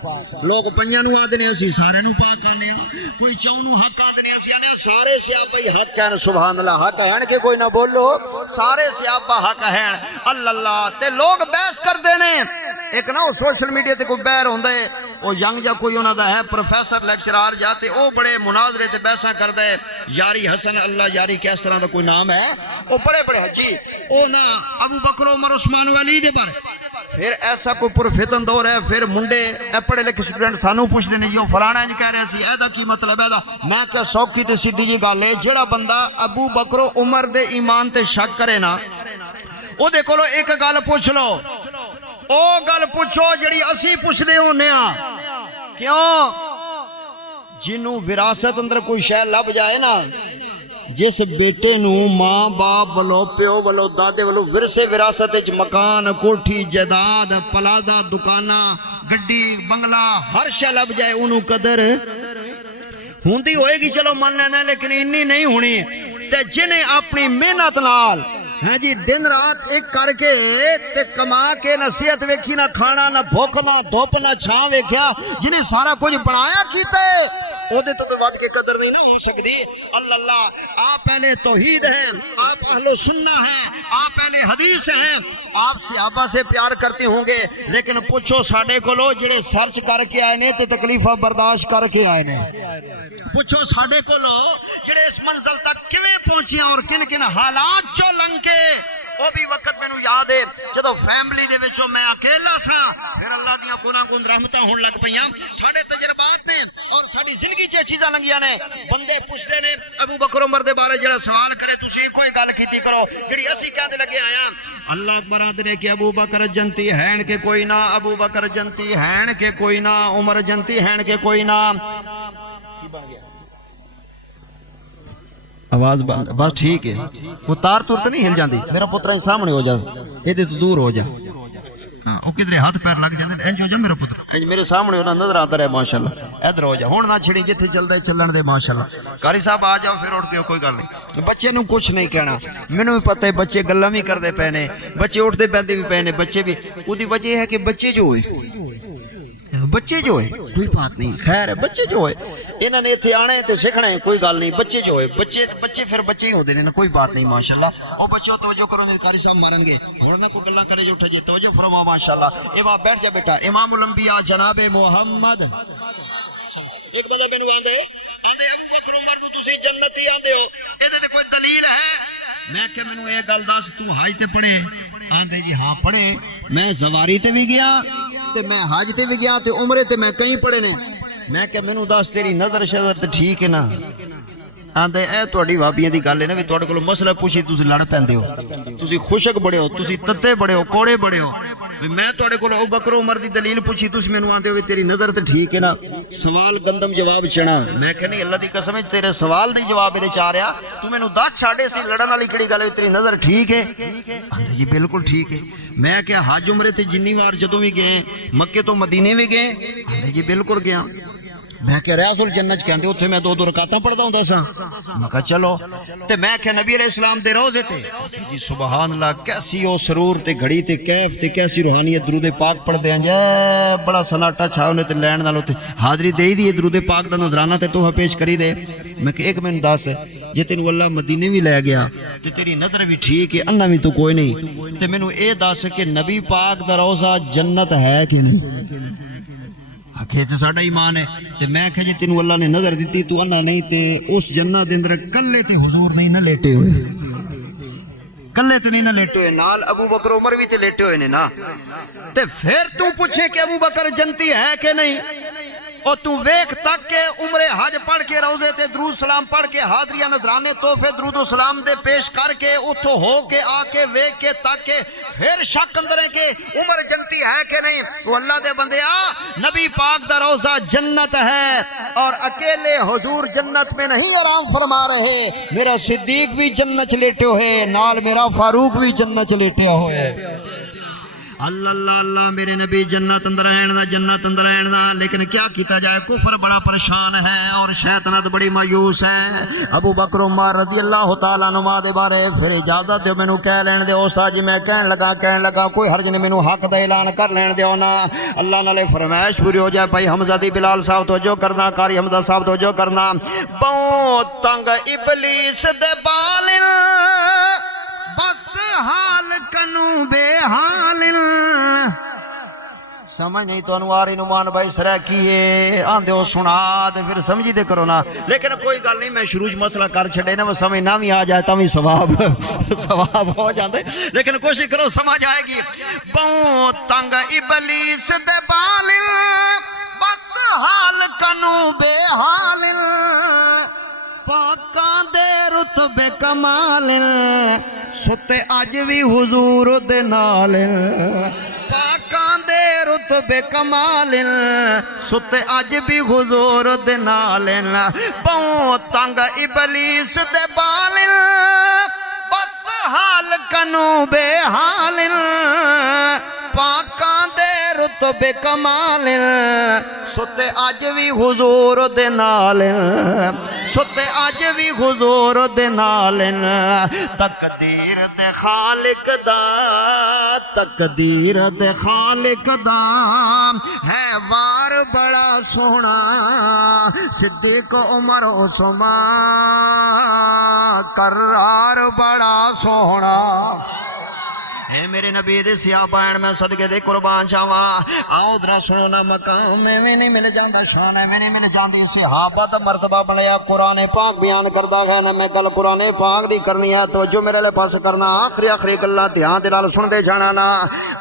لوگ پنجا نو آدھنے اسی سارے نو پاک آنے کوئی چونو حق آدھنے اسی آنے سارے صحابہ ہی حق ہیں سبحان اللہ حق ہیں کہ کوئی نہ بولو سارے صحابہ حق ہیں اللہ تے لوگ بحث کر دینے ایک نا وہ سوشل میڈیا تے کوئی بہر ہوندہ ہے وہ ینگ جا کوئی انہوں دا ہے پروفیسر لیکچرار جاتے وہ بڑے مناظرے تے بحثاں کر دے یاری حسن اللہ یاری کس طرح دا کوئی نام ہے وہ بڑے حجی وہ نا ابو بکر عمر عثمان علی دے بارے پھر ایسا کوئی پرفتن دور ہے پھر منڈے پڑھے لکھے اسٹوڈنٹ سانو پوچھ دینے جی وہ فلانا انج کہہ رہے سی ایدہ کی مطلب ایدہ میں کیا سوکھی تے سیدھی جی گالے جڑا بندہ ابو بکر عمر دے ایمان تے شک کرے نا او دے کولو ایک گال پوچھ لو او گل پوچھو جڑی اسی پوچھ دے ہونے کیوں جنوں وراثت اندر کوئی شے لب جائے نا جس بیٹے نو ماں باپ ولو پیو ولو دادے ولو ورثے وراثت وچ مکان کوٹھی جائیداد پلادا دکانہ گڈی بنگلہ ہر شے لب جائے انہوں قدر ہوندی ہوئے گی چلو من لینا لیکن انی نہیں ہونی تے جنہیں اپنی محنت نال ہاں جی دن رات ایک کر کے تے کما کے نہ صحت ویکھی نہ کھانا نہ بھوک نہ دھوپ نہ چھاں ویکھیا جنہیں سارا کچھ بنایا کیتا ہے وہ دے تو وقت کی قدر نہیں ہو سکتی اللہ آپ پہلے توحید ہیں آپ اہل سنہ ہیں آپ پہلے حدیث ہیں آپ صحابہ سے پیار کرتے ہوں گے لیکن پوچھو ساڑھے کو لو جڑے سرچ کر کے آئے نے تے تکلیفہ برداشت کر کے آئے نے پوچھو ساڑھے کو لو جڑے اس منزل تک کیویں پہنچیاں اور کن کن حالات چو لنگ کے وہ بھی وقت میں نو یاد ہے جدو فیملی دے وچوں میں اکیلا سا پھر اللہ دیاں گناہ گن رحمتاں ہون لگ پیاں ساڑھے تجربات نے اور ساڑھی زندگی چے چیزاں لنگیاں نے بندے پوچھتے نے ابو بکر عمر دے بارے جڑا سوال کرے تسی کوئی گل کیتی کرو جڑی اسی کہندے لگے آیا اللہ اکبر آدھے کہ ابو بکر جنتی ہیں کہ کوئی نہ ابو بکر جنتی ہیں کہ کوئی نہ عمر جنتی ہیں کہ کوئی نہ آواز بند بس ٹھیک ہے وہ تار تو نہیں ہل جاندی میرا پترہ ہی سامنے ہو جا یہ دے تو دور ہو جا وہ کدھرے ہاتھ پیر لگ جاندے انج ہو جا میرا پتر انج میرے سامنے ہونا نظر آتا رہے ماشاءاللہ ادھر ہو جا ہن نہ چھڑی جتھے چلدا چلن دے ماشاءاللہ قاری صاحب آ جاؤ پھر اٹھ کے کوئی گل نہیں بچے نوں کچھ نہیں کہنا مینوں بھی پتہ ہے بچے گلاں بھی کردے پے نے بچے اٹھدے پیندے بھی پے نے بچے بھی اودی وجہ ہے کہ بچے جو ہوئے کوئی بات نہیں خیر ہے بچے جو ہوئے انہوں نے اتھے آنے تے سیکھنا ہے کوئی گل نہیں بچے جو ہوئے بچے پھر بچے ہی ہوتے ہیں کوئی بات نہیں ماشاءاللہ او بچوں توجہ کرو جے قاری صاحب مارن گے ہن نہ کوئی گلاں کرے جو اٹھے جے توجہ فرما ماشاءاللہ اے وا بیٹھ جا بیٹا امام الانبیاء جناب محمد ایک بندہ مینوں آندے ابو بکر عمر تو تسی جنتی آندے ہو اے تے کوئی دلیل ہے میں کہ مینوں اے گل دس تو حج تے پڑھے آندے جی ہاں پڑھے میں سواری تے بھی گیا تے میں حج تے بھی گیا تے عمرے تے میں کہیں پڑھے نے میں کہ مینوں دس تیری نظر شظر تے ٹھیک ہے نا آندے اے تہاڈی وابیاں دی گل ہے نا وی تہاڈے کولوں مسئلہ پوچھی تسی لڑ پیندے ہو تسی خشک بڑے ہو تسی تتے بڑے ہو کوڑے بڑے ہو میں تہاڈے کولوں ابو بکر عمر دی دلیل پوچھی تسی مینوں آندے ہو تیری نظر تے ٹھیک ہے نا سوال گندم جواب چنا میں کہ نہیں اللہ دی قسم تیرے سوال دی جواب دے چا رہا تو مینوں دس چھاڑے سی لڑن والی کیڑی گل ہے تیری نظر ٹھیک ہے آندے جی بالکل ٹھیک ہے میں کہ حج عمرے تے جنی وار جدوں بھی گئے مکے تو مدینے بھی گئے آندے جی بالکل گیا میں کہ ریاض الجنت کہندے اوتھے میں 2 رکعتاں پڑھدا ہوندا سا میں کہا چلو تے میں کہ نبی علیہ السلام دے روزے تے جی سبحان اللہ کیسی او سرور تے گھڑی تے کیف تے کیسی روحانیت درود پاک پڑھدے ہیں جے بڑا سناٹا چھاؤ نے تے لین نال اوتھے حاضری دے دی درود پاک دا نذرانہ تے تحفہ پیش کری دے میں کہ ایک منٹ دس جے تینوں اللہ مدینے بھی لے گیا تے تیری نظر بھی ٹھیک ہے انا بھی تو کوئی نہیں تے مینوں اے دس کہ نبی پاک دا روزہ جنت ہے کہ نہیں آکھے تے ساڈا ایمان ہے تے میں کہ جے تینوں اللہ نے نظر دتی تو انا نہیں تے اس جنت دے اندر کلے تے حضور نہیں نہ لیٹے ہوئے کلے تے نہیں نہ لیٹے ہوئے نال ابو بکر عمر بھی تے لیٹے ہوئے نے نا تے پھر تو پوچھے کہ ابو بکر جنتی ہے کہ نہیں اور تو ویکھ تک کہ عمرے حج پڑھ کے روزے تے درود سلام پڑھ کے حاضریاں نذرانے تحفے درود و سلام دے پیش کر کے اتھو ہو کے آ کے ویکھ کے تک کے پھر شک اندر ہے کہ عمر جنتی ہے کہ نہیں تو اللہ دے بندیا نبی پاک دا روزہ جنت ہے اور اکیلے حضور جنت میں نہیں آرام فرما رہے میرا صدیق بھی جنت لیٹے ہوئے نال میرا فاروق بھی جنت لیٹے ہوئے اللہ اللہ اللہ میرے نبی جنت اندر رہن دا جنت اندر رہن دا، لیکن کیا کیتا جائے کفر بڑا پریشان ہے اور شیطنت بڑی مایوس ہے۔ ابو بکر عمر رضی اللہ تعالیٰ عنہ دے بارے پھر اجازت دیو مینوں کہہ لین دیو استاد جی، میں کہن لگا کوئی حرج نہیں، مینوں حق دا اعلان کر لین دیو نا، اللہ نالے فرمائش پوری ہو جائے۔ بھائی حمزہ دی بلال صاحب توجہ کرنا، قاری حمزہ صاحب توجہ کرنا۔ بہت تنگ ابلیس دے بال بس حال کنو بے حال، سمجھ نہیں تو انواری نمان بھائی سرہ کیے آندے ہو سنا دے پھر سمجھی دے کرو نا، لیکن کوئی گل نہیں، میں شروع مسئلہ کر چھڑے نا، وہ سمجھ نہ بھی آ جائے تا بھی ثواب ہو جاندے، لیکن کوشش کرو سمجھ آئے گی۔ بہت تنگ ابلیس دے بال بس حال کنو بے حال، پاکاں دے رتبے کمال ستے اج بھی حضور دے نال، پاکاں دے رتبے کمال ستے اج بھی حضور دے نال، بہت تنگ ابلیس دے بال بس حال کنو بے حال، پاکاں دے رتبے کمال ستے اج بھی حضور دے نال، ستے اج بھی حضور دے نال، تقدیر دے خالق دا، تقدیر دے خالق دا ہے وار بڑا سونا، صدیق عمر عثمان کرار بڑا سونا۔ اے میرے نبی دے سیاہ بین میں صدقے دے قربان چاواں، آؤ درہ سنو نا، مقام میں نہیں مل جاندہ، شان میں نہیں مل جاندی، صحابہ دا مرتبہ بنیا قرآن پاک بیان کردہ ہے نا، میں کل قرآن پاک دی کرنی ہے، توجہ میرے لئے پاس کرنا، آخری اللہ دھیان دلال سن دے جانا نا۔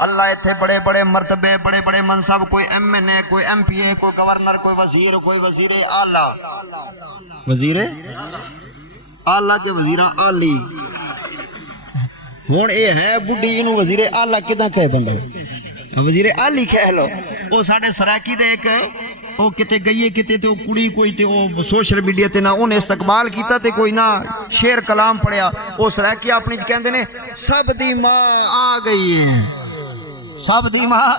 اللہ اتھے بڑے بڑے مرتبے، بڑے بڑے منصب، کوئی ایم این اے، کوئی ایم پی اے، کوئی گورنر، کوئی وزیر اعلیٰ، وزیر اعلیٰ کے وزیر اعلی، ہون اے ہے بڑی انہوں وزیر اعلیٰ کدھا کہے بندے، وزیر اعلی کہہ لو۔ وہ ساڑھے سراکی دے ایک وہ کتے گئیے کتے تے وہ کڑی کوئی تے وہ سوشل میڈیا تے نہ انہیں استقبال کیتا تے کوئی نہ شعر کلام پڑھیا، وہ سراکی اپنی کہندے نے سب دی ماں آ گئی ہے، سب دی ماں۔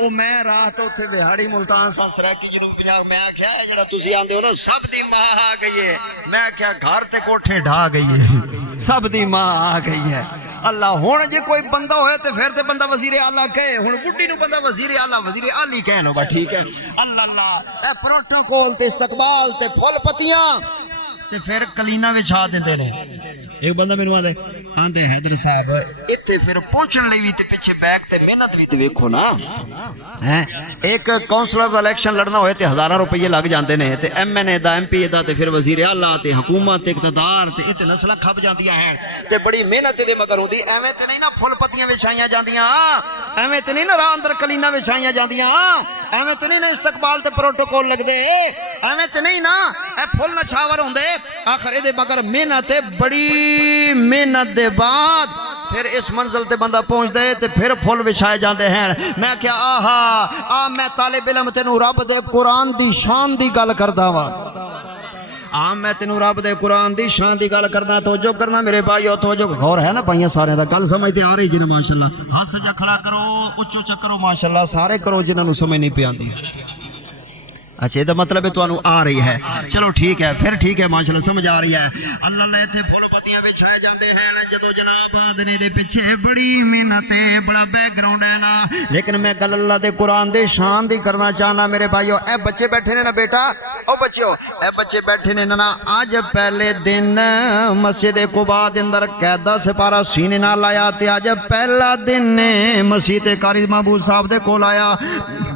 وہ میں رات اتھے بہاڑی ملتان سا سراکی جنوب پنجاب میں آکھیا ہے جڑا تسی آندے ہو نا سب دی ماں آ گئی ہے، میں آکھیا گھر تے کوٹھے ڈھا گئی ہے، سب دی ماں آ گئی ہے۔ اللہ ہون جے کوئی بندہ ہوئے تے پھر تے بندہ وزیر اعلیٰ کہے، ہون بڑی نو بندہ وزیر اعلیٰ وزیر اعلی کہے نو با ٹھیک ہے۔ اللہ اللہ اے پروٹوکول تے استقبال تے پھول پتیاں تے پھر کلینہ وچھا دیندے نے۔ ایک بندہ میں نو آندے حیدر صاحب اتھے پھر پہنچن لئی بھی تے پیچھے بیک تے محنت بھی تے ویکھو نا، ایک کونسلر دا الیکشن لڑنا ہوئے تے ہزارہ روپیے لگ جاندے نے، تے ایم این اے دا ایم پی اے دا تے پھر وزیر اعلیٰ تے حکومت تے اقتدار تے اتنے نسلہ کھپ جاندیاں ہیں تے بڑی محنت دے مگر ہوندی، ایویں تے نہیں نا پھول پتیاں وچھائیاں جاندیاں، ایویں تے نہیں نا راہ اندر کلینہ وچھائیاں جاندیاں، ایویں تے نہیں نا استقبال تے پروٹوکول لگ دے، ایویں تے نہیں نا اے پھول نچھاور ہوندے، آخر اے دے مگر محنت بڑی محنت دے بعد پھر اس منزل تے بندہ پہنچ دے تے پھر پھول وچھائے جاندے ہیں۔ میں کیا آہا میں طالب علم تینوں رب دے قرآن دی شان دی گل کردا وا، میں تینوں رب دے قرآن دی شان دی گل کرنا، توجہ کرنا میرے بھائیو، توجہ غور ہے نا بھائیاں سارے دا، گل سمجھتے آ رہی جنہاں ماشاءاللہ، ہاتھ سجا کھڑا کرو، اچھو چکرو ماشاءاللہ، سارے کرو جنہاں نو سمجھ نہیں پہ آندی۔ اچھا یہ مطلب ہے تو انہوں آ رہی ہے، چلو ٹھیک ہے پھر ٹھیک ہے ماشاءاللہ سمجھ آ رہی ہے۔ اللہ نے تھے پھول پتیاں بچھائے جاندے ہیں جدو جناب آدھنے دے پیچھے بڑی محنت ہے، بڑا بیک گراؤنڈ ہے نا، لیکن میں گل اللہ دے قرآن دے شان دی کرنا چاہنا میرے بھائیو۔ اے بچے بیٹھے نے نا بیٹا، او بچیو اے بچے بیٹھے نے نا، آج پہلے دن مسجد قباء دے اندر قیدہ سپارہ سینے نہ لایا تے آج پہلا دن مسجد قاری محبوب صاحب دے کول آیا،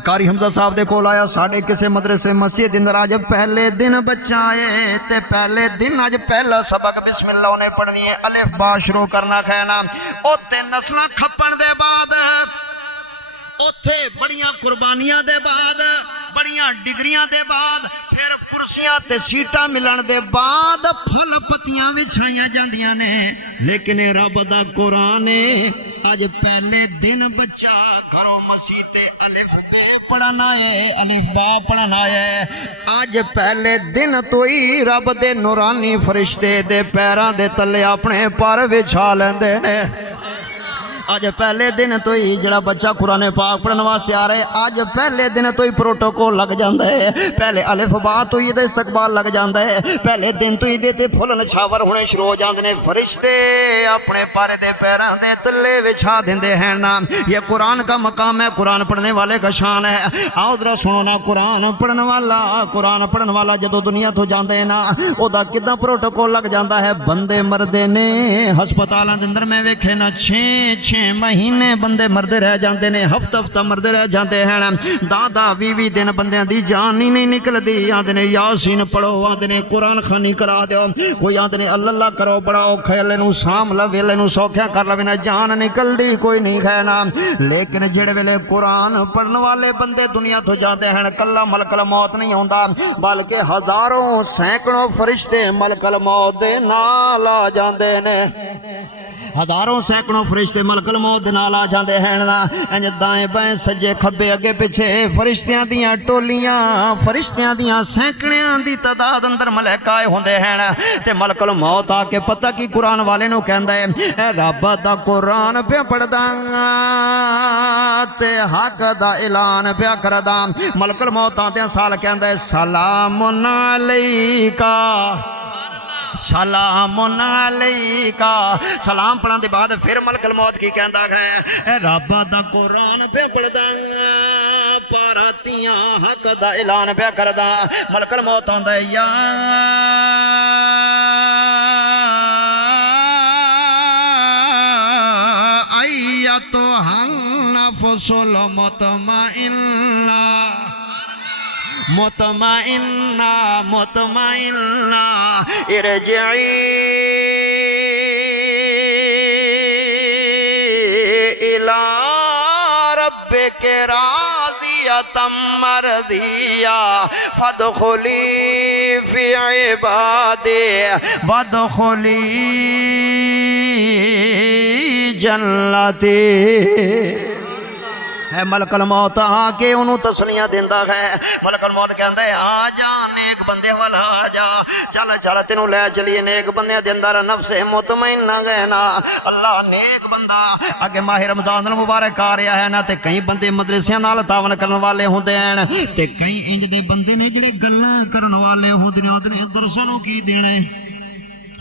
قاری حمزہ صاحب دے کول آیا، ساڑھے کسے مدرسے مسجد اندر آج پہلے دن بچہ آئے تے پہلے دن آج پہلا سبق بسم اللہ انہیں پڑھنی ہے، الف با شروع کرنا کہنا، اوتے نسلہ کھپن دے بعد، اوتے بڑیاں قربانیاں دے بعد، بڑیاں ڈگریاں دے بعد، پھر کرسیاں تے سیٹاں ملن دے بعد پھل پتیاں وچھائیاں جاندیاں نے، لیکن رب دا قرآن آج پہلے دن بچہ گھروں مسیح تے الف بے پڑھنا ہے، الف با پڑھنا ہے، آج پہلے دن تو ہی رب دے نورانی فرشتے دے پیراں دے تلے اپنے پر وچھا لیندے نے۔ اج پہلے دن تو ہی جڑا بچہ قرآن پاک پڑھن واسطے آ رہے اج پہلے دن تو ہی پروٹوکول لگ جاندا ہے پہلے الف با تو ہی استقبال لگ جاندا ہے پہلے دن تو ہی تے پھل نچھاور ہونے شروع ہو جاندے نے فرشتے اپنے پارے دے پیراں دے تلے وچھا دیندے ہیں نا یہ قرآن کا مقام ہے قرآن پڑھنے والے کا شان ہے آؤ ذرا سنو نا قرآن پڑھن والا جدو دنیا تو جاندے نا او دا کداں پروٹوکول لگ جاندا ہے بندے مردے نے ہسپتالاں دے اندر میں ویکھے نا 6 مہینے بندے مردے رہ جاندے نے ہفتہ مردے رہ جاندے ہیں 10 دن بندیاں دی جان ہی نہیں نکلدی آندے نے یاسین پڑھو آندے نے قرآن خوانی کرا دیو کوئی آندے نے اللہ کرو بڑا اوکھا لے نو سام لو ویلے نو سوکھیا کر لو نا جان نکلدی کوئی نہیں کھینا لیکن جڑے ویلے قرآن پڑھن والے بندے دنیا تو جاندے ہیں کلا ملک الموت نہیں ہوندا بلکہ ہزاروں سینکڑوں فرشتے ملک الموت دے نال آ جاندے نے ہزاروں سینکڑوں فرشتے ملک الموت دے نال آ جاندے ہیں انج دائیں بائیں سجے کھبے اگے پیچھے فرشتیاں دیاں ٹولیاں فرشتیاں دیاں سینکڑیاں دی تعداد اندر ملائکہ آئے ہوندے ہیں تے ملک الموت آ کے پتہ کی قرآن والے نو کہندا ہے اے رب دا قرآن پہ پڑھدا تے حق دا اعلان پہ کردا ملک الموت آندے سال کہندا ہے سلام علیکا سلام علیکا سلام پڑھن دے بعد پھر ملک الموت کی کہندا ہے اے رب دا قرآن پہ پڑھدا پاراتیاں حق دا اعلان پہ کردا ملک الموت آندا ہے یا ایتھا النفس المطمئنہ مطمئنہ ارجعی الی ربک راضیۃ مرضیہ فادخلی فی عبادی وادخلی جنتی ہے ملک الموت آ کے انہوں تسلیاں دیندا ہے ملک الموت کہندا ہے آ جا نیک بندے والا آ جا چل تینوں لے چلیے نیک بندے دے اندر نفس مطمئنہ گئے نا اللہ نیک بندہ اگے ماہ رمضان المبارک آ رہا ہے نا تے کئی بندے مدرسیاں نال تعاون کرن والے ہوندے ہیں تے کئی انج دے بندے نے جڑے گلاں کرن والے ہوندے نے درساں نوں کی دینے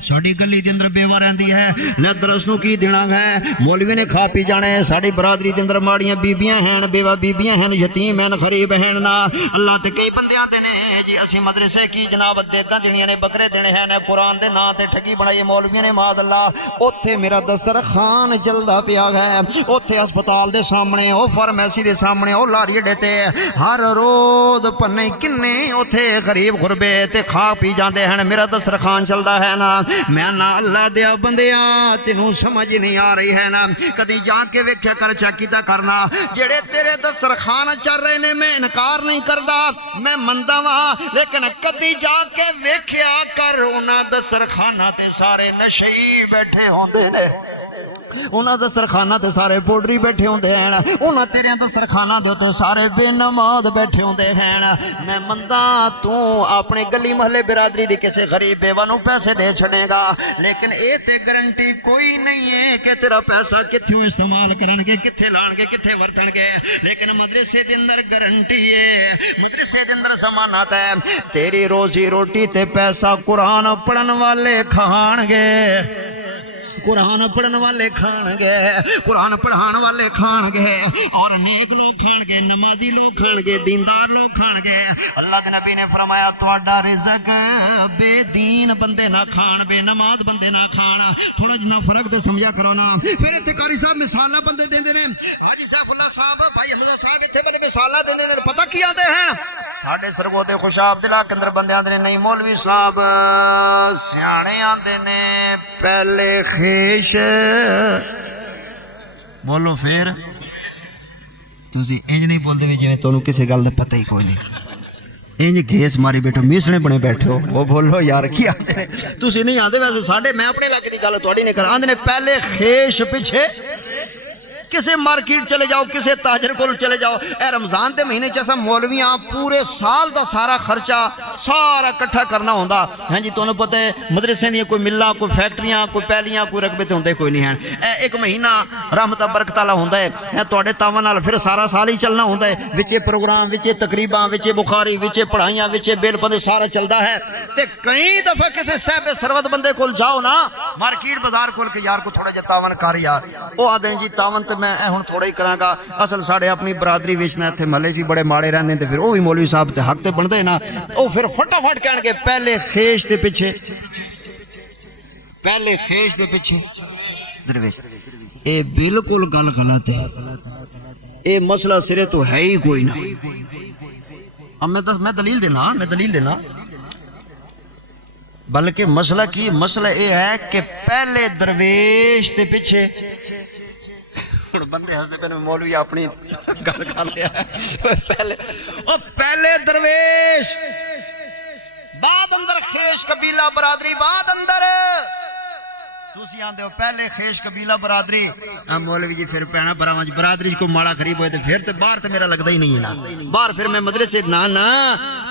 ساڑی گلی دے اندر بیوہ رہندی ہے لے درس نو کی دینا ہے مولوی نے کھا پی جانے ساڑی برادری دے اندر ماڑیاں بیبیاں ہیں بیوہ بیبیاں ہیں یتیم ہیں غریب ہیں نا اللہ تے کئی بندیاں دے نے جی اسی مدرسے کی جناب دیگاں دینیاں نے بکرے دینے ہیں قرآن دے نا تے ٹھگی بنائی مولوی نے ماد اللہ اوتھے میرا دسترخوان چلدا پیا ہے اوتھے ہسپتال دے سامنے او فارمیسی دے سامنے او لاری اڈے تے ہر روز پنے کنے اوتھے غریب غربے تے کھا پی جاندے ہیں میرا دسترخوان چلدا ہے نا میں نہ اللہ دیا بندیاں تینوں سمجھ نہیں آ رہی ہے نا کدی جا کے ویکھیا کر چاکیتا کرنا جڑے تیرے دسترخوان چل رہے نے میں انکار نہیں کردا میں مندا وا لیکن کدی جا کے ویکھیا کر انہاں دسترخواناں تے سارے نشئی بیٹھے ہوندے نے انہاں دسترخواناں تے سارے پوڈری بیٹھے ہوندے ہیں انہاں تیرے دسترخواناں دے تے سارے بے نماز بیٹھے ہوندے ہیں میں مندا تو اپنے گلی محلے برادری دی کسے غریب بیوہ نو پیسے دے چھڑے گا لیکن اے تے گارنٹی کوئی نہیں ہے کہ تیرا پیسہ کتھوں استعمال کرن گے کتھے لان گے کتھے ورتن گے لیکن مدرسے دے اندر گارنٹی ہے مدرسے دے اندر ضمانت ہے تیری روزی روٹی تے پیسہ قرآن پڑھن والے کھان گے قرآن پڑھن والے کھان گے قرآن پڑھان والے کھان گے اور نیک لوگ کھان گے نمازی لوگ کھان گے دیندار لوگ کھان گے اللہ کے نبی نے فرمایا تہاڈا رزق بے دین بندے نہ کھان بے نماز بندے نہ کھان تھوڑا جنا فرق تے سمجھا کرو نا پھر اتنے قاری صاحب مثالاں بندے دیندے نے حاجی سیف اللہ صاحب بھائی حمزہ صاحب اتنے بندے مثالاں دیندے نے پتہ کی آندے ہیں ساڈے سرگو تے خوشاب دلا کے اندر بندے آندے نے نہیں مولوی صاحب سیانے آندے نے پہلے خیش بولو پھر تسی انج نہیں بولدے وی جویں تانوں کسے گل دا پتہ ہی کوئی نہیں انج گھیس ماری بیٹھو میسنے بنے بیٹھے ہو وہ بولو یار کی آندے نے تسی نہیں آندے ویسے ساڈے میں اپنے علاقے دی گل تواڈی نہیں کر آندے نے پہلے خیش پیچھے کسے مارکیٹ چلے جاؤ کسے تاجر کو چلے جاؤ اے رمضان دے مہینے چ مولویاں پورے سال دا سارا خرچہ سارا کٹھا کرنا ہوندا ہاں جی تانوں پتہ ہے مدرسے دی کوئی ملاں کوئی فیکٹریاں کوئی پیلیاں کوئی رقبے تے ہوندے کوئی نہیں ہیں اے ایک مہینہ رحمت برکت والا ہوندا ہے تواڈے تاون نال پھر سارا سال ہی چلنا ہوندا ہے وچے پروگرام وچے تقریباں وچے بخاری وچے پڑھائیاں وچے بیل پندے سارا چلدا ہے تے کئی دفعہ کسے صاحب ثروت بندے کول جاؤ نا مارکیٹ بازار کول کہ یار کو تھوڑا جا تاون کر یار او آدھے جی تاون تے میں ہن تھوڑا ہی کراں گا اصل ساڈے اپنی برادری وچنا تے محلے جی بڑے ماڑے رہندے تے پھر او بھی مولوی صاحب تے حق تے بندے نا او پھر فٹافٹ کہن گے پہلے خیش دے پیچھے درویش اے بالکل گل غلط ہے اے مسئلہ سرے تو ہے ہی کوئی نہ اب میں دلیل دینا بلکہ مسئلہ کی مسئلہ یہ ہے کہ پہلے درویش تے پیچھے بندے ہستے پہنے مولوی اپنی گل کر لیا پہلے درویش بعد اندر خیش قبیلہ برادری بعد اندر تسی آندے ہو پہلے خیش قبیلہ برادری مولوی جی پھر پینا براں برادری کو ماڑا خریب ہوئے پھر تو باہر تو میرا لگتا ہی نہیں ہے نا باہر پھر میں مدرسے نا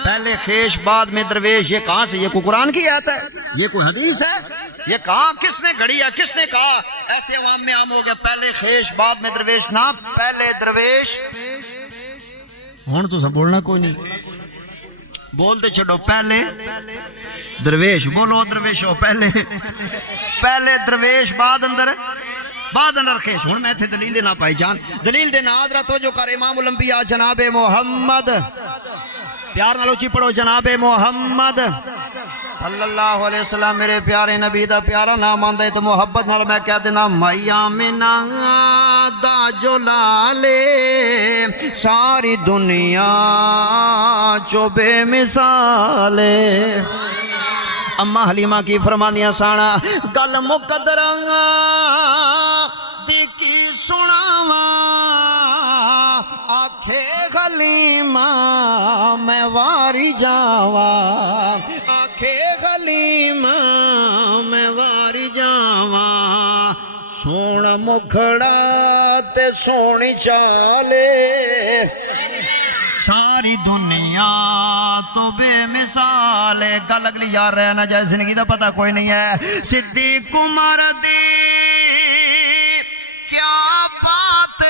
پہلے خیش بعد میں درویش یہ کہاں سے یہ کوئی قرآن کی آیت ہے یہ کوئی حدیث ہے یہ کہاں کس نے گھڑی ہے کس نے کہا ایسے عوام میں عام ہو گیا پہلے خیش بعد میں درویش نا پہلے درویش ہن تو سب بولنا کوئی نہیں بولتے چھڑو پہلے درویش بولو درویشو پہلے درویش بعد اندر خیش ہوں میں تھے دلیل دینا پائی جان دلیل دینا آدھرا تو جو کر امام الانبیاء جناب محمد پیار نالو چی پڑھو جناب محمد صلی اللہ علیہ وسلم میرے پیارے نبی دا پیارا نام آندہ ہے تو محبت نال میں کہہ دینا میا منا دا جو لالے ساری دنیا چو بے مثالے اماں حلیمہ کی فرماندیاں سانا گل مقدراں دی کی سناواں آکھے غلیمہ میں واری جاواں آکھے غلیمہ میں واری جاواں سون مکھڑا تے سونی چالے ساری دنیا تو بے مثال ہے گل اگلی یار رہنا جائے زندگی دا پتہ کوئی نہیں ہے صدیق عمر دی کیا بات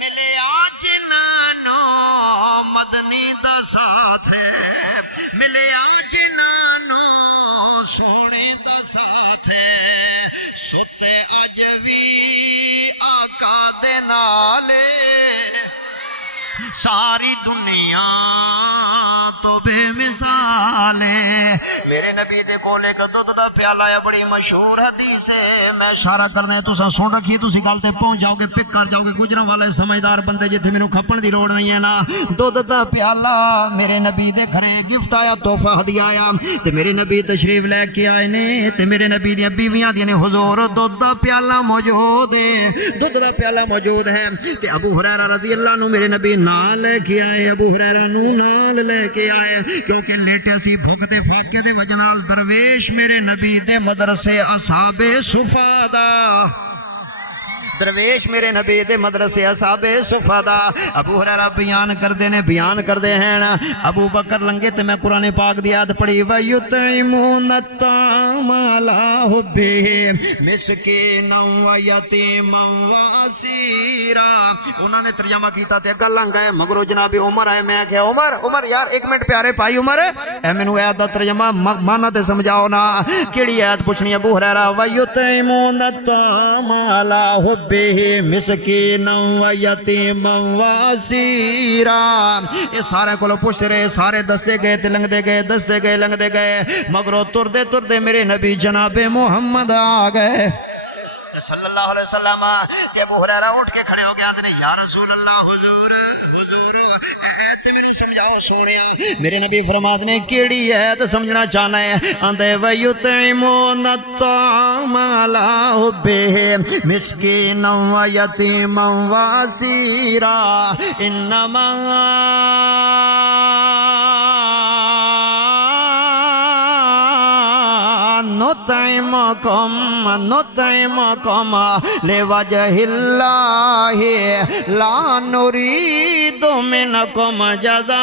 ملے آج نانو مدنی دا ساتھ ملے آج نانو سونے دا ساتھ ستے اج بھی آقا دے نالے ساری دنیا تو بے مثال ہے میرے نبی دے کولے کا دودھ دا پیالہ ہے بڑی مشہور حدیث ہے میں اشارہ کرنا ہے تساں سن رکھی تسی گل تے پہنچ جاؤ گے پک کر جاؤ گے گجروں والے سمجھدار بندے جتھے مینوں کھپن دی لوڑ نہیں ہے نا دودھ دا پیالہ میرے نبی دے گھرے گفٹ آیا تحفہ ہدیہ آیا تے میرے نبی تشریف لے کے آئے نے تے میرے نبی دی بیویاں دی نے حضور دودھ دا پیالہ موجود ہے دودھ دا پیالہ موجود ہے تے ابو ہریرہ رضی اللہ عنہ میرے نبی نال لے کے آئے ابو ہریرہ نو نال لے کے آئے کیونکہ لیٹے سی بھوک دے فاقے دے وجنال درویش میرے نبی دے مدرسے اصحاب صفا دا درویش میرے نبی دے مدرسے اصحاب صفا دا ابو ہریرہ بیان کر دے ہیں ابو بکر لنگے تے میں قرآن پاک دی آیت پڑھی وَيُطْعِمُونَ الطَّعَامَ عَلَىٰ حُبِّهِ مِسْكِینًا وَیَتِیمًا وَاسِیرًا انہوں نے ترجمہ کیتا تے گل لنگ گئے مگرو جناب عمر آئے میں کہا عمر یار ایک منٹ پیارے پائی عمر اے مینوں آیت دا ترجمہ مانا تے سمجھاؤ نا کیڑی آیت پوچھنی ابو ہریرہ وَيُطْعِمُونَ الطَّعَامَ عَلَىٰ حُبِّهِ مسکینا و یتیما و اسیرا یہ سارے کو پوچھتے رہے سارے دستے گئے دستے گئے لنگتے گئے مگرو تردے میرے نبی جناب محمد آ گئے صلی اللہ علیہ وسلم تے ابو ہریرہ اٹھ کے کھڑے ہو گیا تے یا رسول اللہ حضور ایت میرے سمجھاؤ سونیا میرے نبی فرماتے نے کیڑی ہے تو سمجھنا چاہنا ہے اندے ویطعمون الطعام علی حبہ مسکینا و یتیما و اسیرا انما نطعم نطعمكم نطعمكم لوجه الله لا نريد منكم جزاء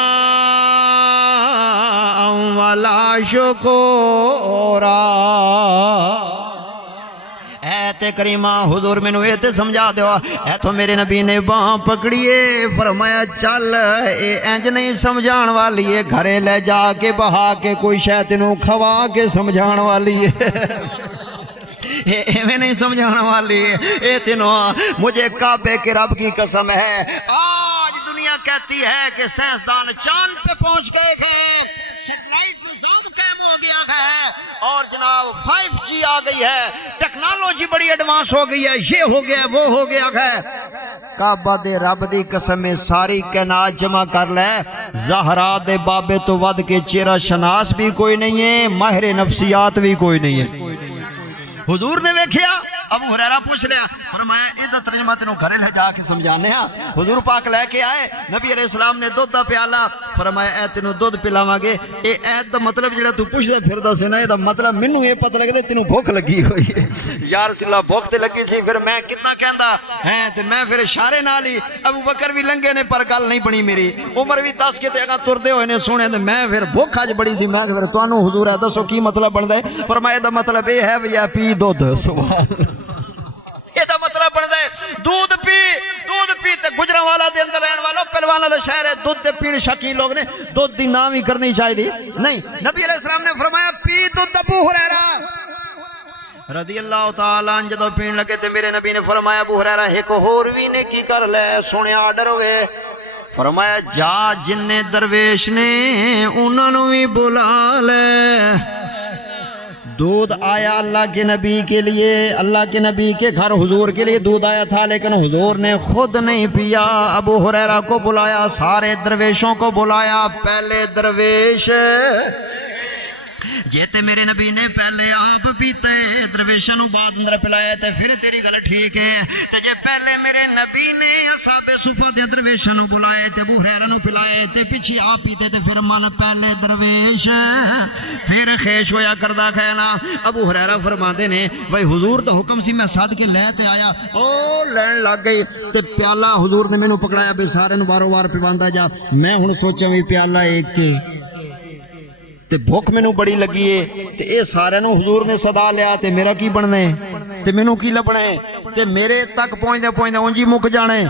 ولا شكورا۔ اے کریمہ حضور میں نے تے سمجھا دیو، اے تو میرے نبی نے باں پکڑیے، فرمایا چل اے انج نہیں سمجھان والی ہے، گھرے لے جا کے بہا کے کوئی شے تینوں کھوا کے سمجھان والی ہے، ایویں نہیں سمجھانا والی ہے۔ اے تینوں مجھے کعبے کے رب کی قسم ہے، آج دنیا کہتی ہے کہ سائنسدان چاند پہ پہنچ گئے ہیں، سیٹلائٹ نظام قائم ہو گیا ہے، اور جناب 5G آ گئی ہے، ٹیکنالوجی بڑی ایڈوانس ہو گئی ہے، یہ ہو گیا وہ ہو گیا ہے۔ کعبہ دے رب دی قسم میں ساری کائنات جمع کر لے، زہرا دے بابے تو ود کے چہرہ شناس بھی کوئی نہیں ہے، ماہر نفسیات بھی کوئی نہیں ہے۔ حضور نے ویکھیا، ابو ہریرہ پوچھ لیا، فرمایا ایدہ ترجمہ تینوں گھرے لے جا کے سمجھانے ہاں۔ حضور پاک لے کے آئے، نبی علیہ السلام نے دودھ دا پیالہ، فرمایا اے تینوں دودھ پلاواں گے، اے عید دا مطلب جڑا تو پوچھدا پھردا سی نا، اے دا مطلب مینوں یہ پتہ لگدا تینوں بھوک لگی ہوئی ہے۔ یا رسول اللہ بھوک تے لگی سی، پھر میں کتنا کہندا ہیں تے میں پھر اشارے نال ہی، ابو بکر بھی لنگے نے پر گل نہیں بنی میری، عمر بھی 10 کے تے اگاں تردے ہوئے نے سونے تے میں پھر بھوک اج بڑی سی، میں پھر تانوں حضور ہے دسو کی مطلب بندا ہے؟ فرمایا دا مطلب اے ہے ویا پی دودھ، سبحان اللہ، یہ دا مطلب بندا ہے دودھ پی تے گجرانوالا دے اندر رہن والوں پہلوان والا شہر ہے، دودھ دے پین شوقین لوگ نے، دودھ دی نام ہی کرنی چاہیے نہیں۔ نبی علیہ السلام نے فرمایا پی دودھ ابو ہریرہ رضی اللہ تعالیٰ عنہ جدو پین لگے تے میرے نبی نے فرمایا ابو ہریرہ ایک اور بھی نے کی کر لے، سونے آرڈر ہوئے، فرمایا جا جن درویش نے انہوں نے بھی بلا لے۔ دودھ آیا اللہ کے نبی کے لیے، اللہ کے نبی کے گھر حضور کے لیے دودھ آیا تھا، لیکن حضور نے خود نہیں پیا، ابو ہریرہ کو بلایا، سارے درویشوں کو بلایا، پہلے درویش جیتے میرے نبی نے پہلے آپ پیتے درویشوں بعد اندر پلایا تے پھر تیری گل ٹھیک ہے، تے جے پہلے میرے نبی نے اصحاب صفہ دے درویشوں بلائے تے ابو ہریرہ نو پلائے تے پیچھے آپ پیتے تے پھر من پہلے درویش پھر خیش ہویا کردہ کھینا۔ ابو ہریرہ فرماندے نے بھائی حضور دا حکم سی میں ساتھ کے لے تے آیا، او لین لگ گئی تے پیالہ حضور نے میں نو پکڑایا بے سارے نو بارو بار پیواندہ جا، میں ہن سوچا بھی پیالہ ایک کے تے بھوک میں نو بڑی لگی ہے تے اے سارے نو حضور نے صدا لیا تے میرا کی بننے تے میں نو کی لبنے تے میرے تک پہنچے اونجی مک جانے۔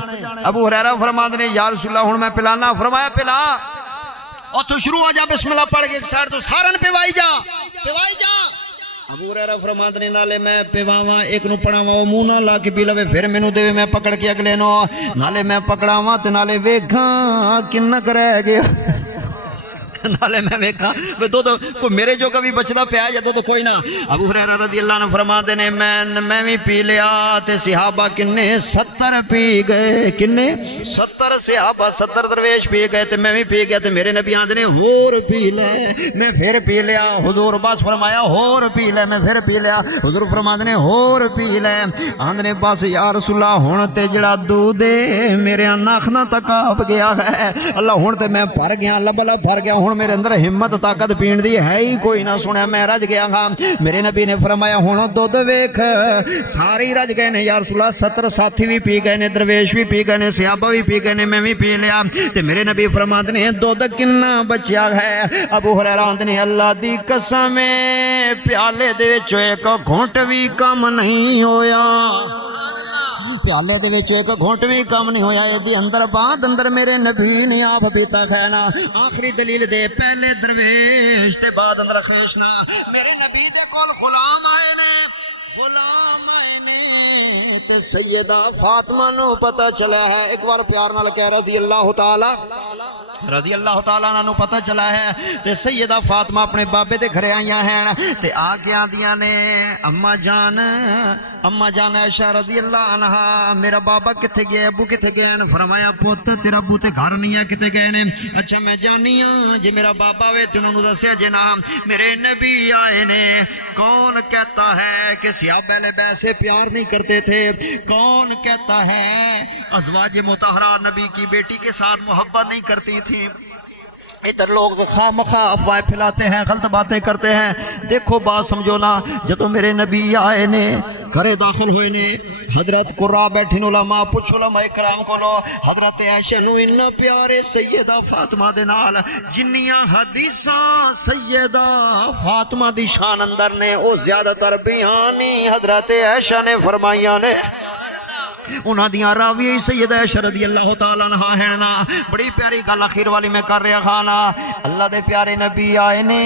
ابو ہریرہ فرماندے نے یا رسول اللہ ہن میں پلانا، فرمایا پلا، اور تو شروع ہو جا بسم اللہ پڑھ کے ایک سائر تو سارن پیوائی جا۔ ابو ہریرہ فرماندے نے نالے میں پیواواں ایک نو پڑھاواں منہ نہ لا کے پی لوے پھر مینوں دے میں پکڑ کے اگلے نو، نالے میں پکڑاواں تے نالے ویکھاں کنا رہ گیا، نالے میں ویکھاں دودھ کوئی میرے جو کبھی بچدا پیا یا دودھ کوئی نہ۔ ابو ہریرہ رضی اللہ عنہ فرماتے نے میں بھی پی لیا تے صحابہ کنے 70 پی گئے، کنے 70 صحابہ 70 درویش پی گئے تے میں بھی پی گیا تے میرے نبی آندے نے ہور پی لے، میں پھر پی لیا، حضور بس فرمایا ہور پی لے، میں پھر پی لیا، حضور فرماتے نے ہور پی لے، آندے نے بس یا رسول اللہ ہن تے جڑا دودھ میرے ناخنا تک آپ گیا ہے، اللہ ہن تے میں بھر گیا، لب بھر گیا، ہن میرے اندر ہمت طاقت پین دی ہے ہی کوئی نہ، سنیا میں رج گیا ہاں۔ میرے نبی نے فرمایا ہن دودھ ویکھ سارے رج گئے نے یا رسول اللہ، 70 ساتھی بھی پی گئے نے، درویش بھی پی گئے نے، صحابہ بھی پی گئے نے، میں بھی پی لیا تے میرے نبی فرماتے نے دودھ کنا بچیا ہے؟ ابو ہریرہ آندے نے اللہ دی قسم پیالے دے وچ ایک گھونٹ بھی کم نہیں ہویا، پیالے دے وچ ایک گھونٹ بھی کم نہیں ہویا، اے دی اندر بعد اندر میرے نبی نے آپ پیتا کھانا۔ آخری دلیل دے پہلے درویش تے بعد اندر خیشنا، میرے نبی دے کول غلام آئے نے تے سیدہ فاطمہ نو پتہ چلا ہے، ایک بار پیار نال کہہ رضی اللہ تعالیٰ عنہ پتہ چلا ہے تے سیدہ فاطمہ اپنے بابے دے گھرے آئیاں ہیں تے آگے آندیاں نے اما جان عائشہ رضی اللہ عنہ میرا بابا کتے گئے، ابو کتے گئے نے؟ فرمایا پوت تیرا ابو تے گھر نہیں ہے، کتے گئے نے؟ اچھا میں جانی ہاں جے میرا بابا وے تے انہوں نے دسیا جے نا میرے نبی آئے نے۔ کون کہتا ہے کہ صحابہ اہل بیت سے پیار نہیں کرتے تھے؟ کون کہتا ہے ازواج مطہرہ نبی کی بیٹی کے ساتھ محبت نہیں کرتی تھی؟ ادھر لوگ خواہ مخواہ افواہیں پھیلاتے ہیں، غلط باتیں کرتے ہیں۔ دیکھو بات سمجھو نا، جدو میرے نبی آئے نے گھرے داخل ہوئے نے، حضرت قرآن بیٹھے علماء پوچھ علماء کرام کو لو، حضرت عائشہ نو انہا پیارے سیدہ فاطمہ دے نال جنیاں حدیثاں سیدہ فاطمہ دی شان اندر نے او زیادہ تر بیانی حضرت عائشہ نے فرمائیاں نے۔ انہاں دیاں راوی سیدہ عائشہ رضی اللہ تعالیٰ عنہ ہیں نا۔ بڑی پیاری گل اخیر والی میں کر رہا کھانا، اللہ دے پیارے نبی آئے نے،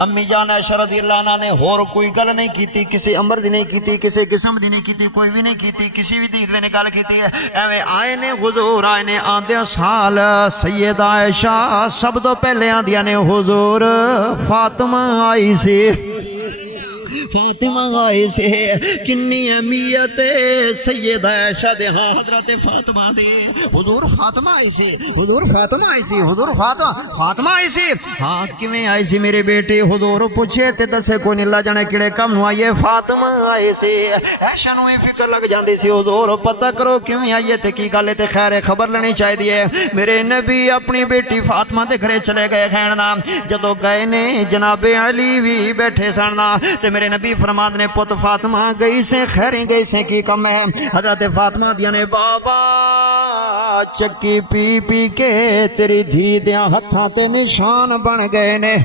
امی جان عائشہ رضی اللہ عنہ نے اور کوئی گل نہیں کیتی، کسی امر دی نہیں کیتی، کسی قسم دی نہیں کیتی، کوئی بھی نہیں کیتی، کسی بھی دید میں گل کیتی ہے، ایویں آئے نے حضور آئے نے آندیا سال سیدہ عائشہ سب تو پہلے آندیا نے حضور فاطمہ آئی سی، فاطمہ آئے سے کنی اہمیت سیدہ عائشہ دے ہاں حضرت فاطمہ دے، حضور فاطمہ آئی سی، حضور فاطمہ آئی سی، حضور فاطمہ آئی سی، ہاں کیویں آئی سی میرے بیٹے؟ حضور پوچھے تے دسے کوئی نہیں، اللہ جانے کیڑے کم نو آئیے، فاطمہ آئی سی۔ عائشہ نو فکر لگ جاندی سی، حضور پتہ کرو کیویں آئیے تے کی گل تے خیر خبر لینی چاہیے دیئے۔ میرے نبی اپنی بیٹی فاطمہ دے گھرے چلے گئے خیرنا، جدو گئے نے جناب علی بھی بیٹھے سننا تے میرے نبی فرماد نے پت فاطمہ گئی سے خیریں گئی سے کی کم ہے؟ حضرت فاطمہ دیا نے بابا چکی پی پی کے تیری دھی دیاں ہتھاں تے نشان بن گئے نے۔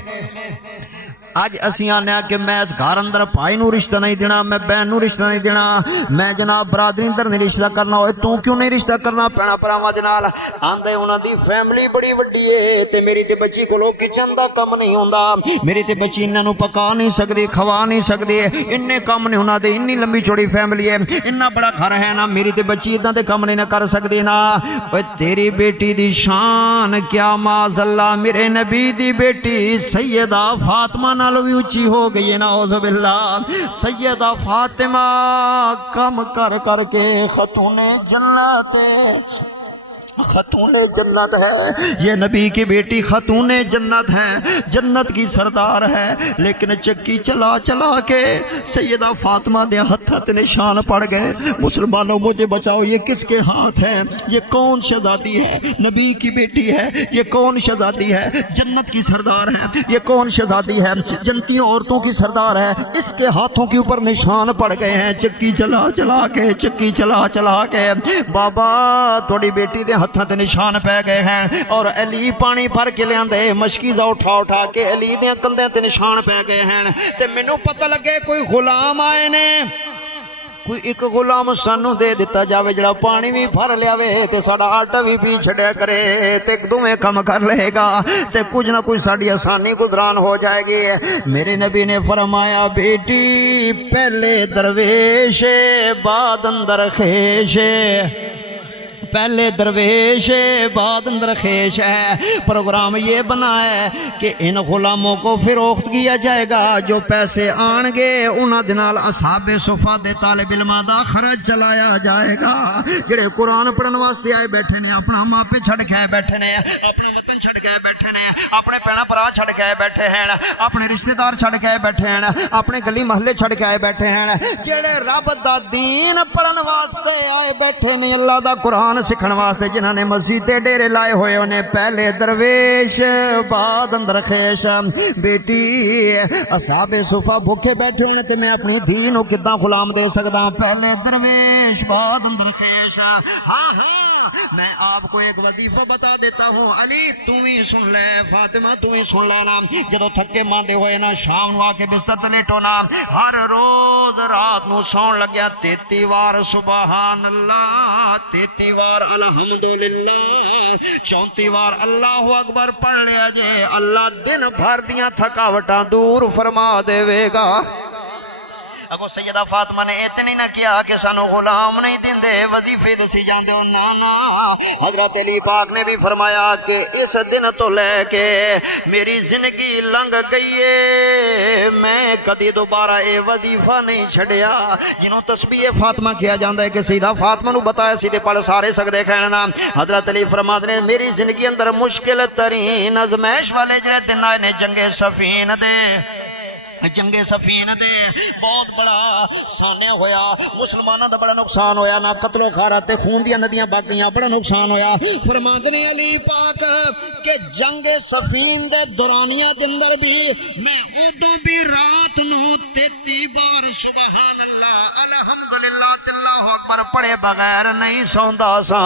آج اسی آنے کہ میں اس گھر اندر پائی نو رشتہ نہیں دینا، میں بہن نو رشتہ نہیں دینا، میں جناب برادری اندر نہیں رشتہ کرنا ہوئے، تو کیوں نہیں رشتہ کرنا پینا پراما جنال؟ آندے انہاں دی فیملی بڑی وڈی ہے تے میری تے بچی کو لوگ کچن دا کم نہیں ہوندا، میری تے بچی انہاں نو پکا نہیں سکدی، کھوا نہیں سکدی، اننے کم نہیں ہونا دے، انی لمبی چوڑی فیملی ہے، اننا بڑا گھر ہے نا، میری تے بچی ادھا دے کم نہیں کر سکدی نا۔ اوے تیری بیٹی دی شان کیا معاذ اللہ میرے نبی دی بیٹی سیدہ فاطمہ نالو بھی اچھی ہو گئی ہے، نعوذ باللہ۔ سیدہ فاطمہ کم کر کر کے خاتون جنت خاتون جنت ہے، یہ نبی کی بیٹی خاتون جنت ہے، جنت کی سردار ہے، لیکن چکی چلا چلا کے سیدہ فاطمہ دے ہتھت نشان پڑ گئے۔ مسلمانوں مجھے بچاؤ، یہ کس کے ہاتھ ہے؟ یہ کون شہزادی ہے؟ نبی کی بیٹی ہے، یہ کون شہزادی ہے؟ جنت کی سردار ہے، یہ کون شہزادی ہے؟ جنتی عورتوں کی سردار ہے، اس کے ہاتھوں کے اوپر نشان پڑ گئے ہیں، چکی چلا چلا کے، چکی چلا چلا کے۔ بابا تھوڑی بیٹی دے ہتھاں تے نشان پہ گئے ہیں، اور علی پانی بھر کے لیاں دے مشکیزہ اٹھا اٹھا کے علی دیاں کندھیاں تے نشان پہ گئے ہیں، تے مینوں پتہ لگے کوئی غلام آئے نے، کوئی ایک غلام سانو دے دیتا جاوے جڑا پانی بھی بھر لیاوے تے ساڈا آٹا بھی پی چھڑیا کرے تے دوویں کم کر لے گا تے کچھ نہ کچھ ساڈی آسانی گزران ہو جائے گی۔ میرے نبی نے فرمایا بیٹی پہلے درویش بعد اندر خیش، پہلے درویش بعد اندر خیش ہے۔ پروگرام یہ بنا ہے کہ ان غلاموں کو فروخت کیا جائے گا، جو پیسے آن گے انہاں دے نال اصحاب صفا دے طالب علماں دا خرچ چلایا جائے گا، جڑے قرآن پڑھن واسطے آئے بیٹھے نے، اپنا ماپے چھڑ کے آئے بیٹھے نے، اپنا وطن چھڑ کے آئے بیٹھے نے، اپنے پینا پرا چھڑ کے آئے بیٹھے ہیں، اپنے رشتہ دار چھڑ کے آئے بیٹھے ہیں، اپنے گلی محلے چھڑ کے آئے بیٹھے ہیں، جڑے رب دا دین پڑھن واسطے آئے بیٹھے نے، اللہ دا قرآن سکھن واسطے، جنہاں نے مسجد تے ڈیرے لائے ہوئے انہیں پہلے درویش بعد اندر خیش۔ بیٹی اصحاب صفا بھوکے بیٹھے ہوئے تے میں اپنی دھی نو کداں غلام دے سکدا ہوں؟ پہلے درویش بعد اندر خیش۔ ہاں میں آپ کو ایک وظیفہ بتا دیتا ہوں، علی تم ہی سن لے، فاطمہ تم ہی سن لینا، جدو تھکے ماندے ہوئے نا شام نو آ کے بستر تے لیٹو نا، ہر روز رات نو سون لگیا 33 وار سبحان اللہ، 33 وار الحمدللہ، 34 وار اللہ اکبر پڑھ لیا جے، اللہ دن بھر دیاں تھکاوٹاں دور فرما دے گا۔ اگو سیدہ فاطمہ نے اتنی نہ کیا کہ سانو غلام نہیں دیندے، وظیفے دسی جاندے ہو، نانا حضرت علی پاک نے بھی فرمایا کہ اس دن تو لے کے میری زندگی لنگ گئی ہے، میں کدی دوبارہ اے وظیفہ نہیں چھڑیا۔ جنہوں تسبیح فاطمہ کیا جاندہ ہے کہ سیدہ فاطمہ نو بتایا سیدھے پڑھ سارے سکدے کھیلنا۔ حضرت علی فرماتے نے میری زندگی اندر مشکل ترین ازمائش والے جڑے دن آئے نے جنگ صفین دے، جنگے سفین دے بہت بڑا سانیا ہویا، مسلمانوں دا بڑا نقصان ہویا، نہ قتل و غارت تے خون دیاں ندیاں بگ گئیاں، بڑا نقصان ہویا۔ فرماندے نے علی پاک کہ جنگ سفین دے دورانیاں دے اندر بھی میں ادوں بھی رات نو 33 بار سبحان اللہ الحمدللہ اللہ اکبر پڑھے بغیر نہیں سوندا سا۔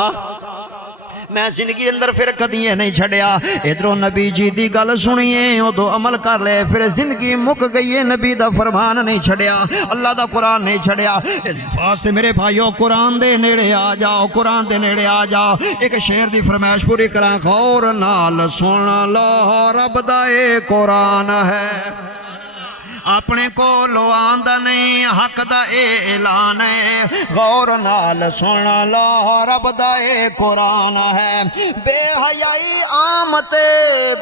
میں زندگی اندر پھر کدیے نہیں چھڑیا، ادھروں نبی جی دی گل سنیے ادو عمل کر لے، پھر زندگی مک گئی ہے، نبی دا فرمان نہیں چھڑیا، اللہ دا قرآن نہیں چھڑیا۔ اس واسطے میرے بھائیو قرآن دے نیڑے آ جاؤ، قرآن دے نیڑے آ جاؤ۔ ایک شعر دی فرمائش پوری کراں، غور نال سن لو رب دا اے قرآن ہے، اپنے کو لو آندہ نہیں حق دا اے اعلان ہے، غور نال سن لو رب دا اے قرآن ہے۔ بے حیائی آمتے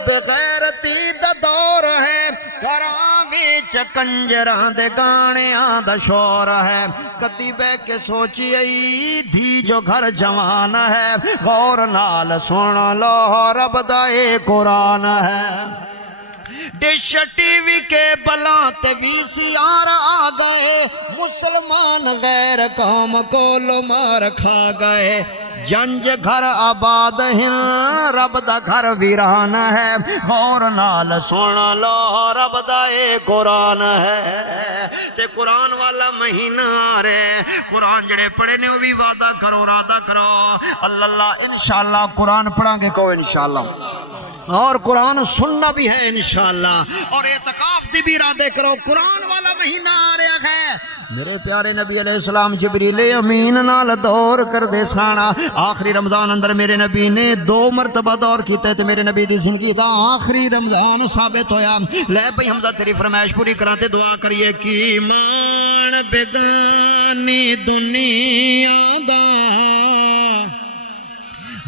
بغیرتی دا دور ہے، گھراں وچ کنجراں دے گانیاں دا شور ہے، کدی بے کے سوچی ای دھی جو گھر جوان ہے، غور نال سن لو رب دا اے قرآن ہے۔ ڈش ٹی وی کے بلانت VCR آ گئے، مسلمان غیر قوم کو لو مار کھا گئے، جنج گھر آباد ہن رب دا گھر ویران ہے، غور نال سن لو رب دا اے قرآن ہے۔ تے قرآن والا مہینہ آ رہے، قرآن جڑے پڑھے نے وہ بھی وعدہ کرو، ارادہ کرو، اللہ انشاءاللہ قرآن پڑھاں گے کو انشاءاللہ، اور قرآن سننا بھی ہے انشاءاللہ، اور اعتکاف دی بھی ارادے کرو، قرآن والا مہینہ آ رہا ہے۔ میرے پیارے نبی علیہ السلام جبریل امین نال دور کر دے سانا، آخری رمضان اندر میرے نبی نے 2 مرتبہ دور کیتے تے میرے نبی دی زندگی دا آخری رمضان ثابت ہویا۔ لے بھئی حمزہ تیری فرمائش پوری کراتے دعا کریے کی مان بیگانی دنیا دا،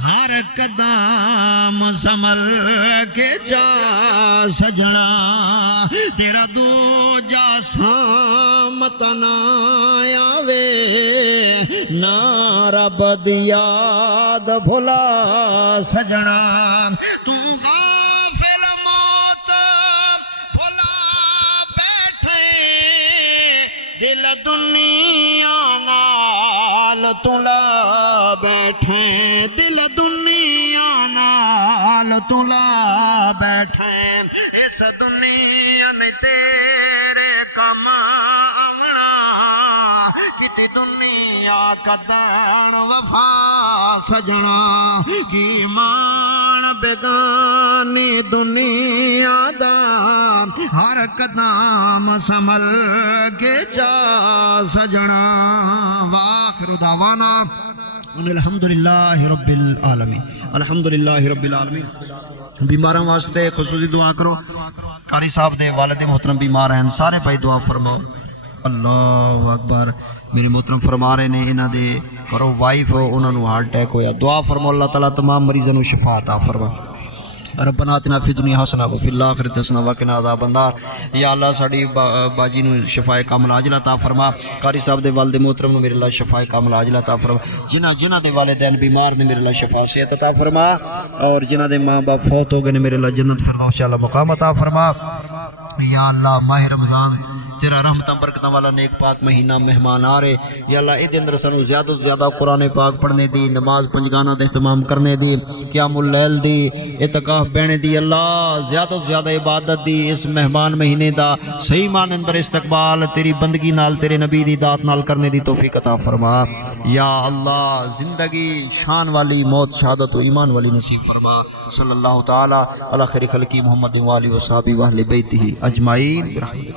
ہر قدم سنبھل کے جا سجنا، تیرا دو جا سامت نہ آوے، نہ رب دی یاد بھلا سجنا، تو غافل موت بھلا بیٹھے، دل دنیا نال تلا بیٹھے، دل دنیا نال تلا بیٹھے، اس دنیا نے تیرے کم آونا، کتی دنیا کا دین وفا سجنا، کی مان بیگانی دنیا دا، ہر قدم سنبھل کے جا سجنا۔ وآخر دعوانا ان الحمدللہ رب العالمین، الحمدللہ رب العالمین۔ بیماراں واسطے خصوصی دعا کرو، قاری صاحب دے والد محترم بیمار ہیں، سارے بھائی دعا فرماؤ۔ اللہ اکبر، میرے محترم فرما رہے نے انہاں دے کرو وائف انہاں نو ہارٹ اٹیک ہویا، دعا فرماؤ اللہ تعالیٰ تمام مریضاں نو شفا عطا فرما۔ ربنا آتنا فی الدنیا حسنہ وفی الآخرۃ حسنہ وقنا عذاب النار۔ یا اللہ ساڈی باجی نو شفائے کامل عاجلہ عطا فرما، قاری صاحب دے والد محترم نو میرے اللہ شفائے کامل عاجلہ عطا فرما، جنہ دے والدین بیمار نے میرے اللہ شفا صحت عطا فرما، اور جنہ دے ماں باپ فوت ہو گئے نے میرے اللہ جنت فردوس انشاءاللہ مقام عطا فرما۔ یا اللہ ماہ رمضان تیرا رحمتاں برکتاں والا نیک پاک مہینہ مہمان آ رہے، یا اللہ اے دے اندر سانو زیادہ سے زیادہ قرآن پاک پڑھنے دی، نماز پنجگانہ دا اہتمام کرنے دی، قیام اللیل دی، اعتکاف بینے دی، اللہ زیادہ سے زیادہ عبادت دی، اس مہمان مہینے دا صحیح معنی اندر استقبال تیری بندگی نال تیرے نبی دی ذات نال کرنے دی توفیق عطا فرما۔ یا اللہ زندگی شان والی، موت شہادت و ایمان والی نصیب فرما۔ صلی اللہ تعالی علی خیر خلقی محمد و آلہ و صحابہ و اہل بیتہ اجمعین برحمتک۔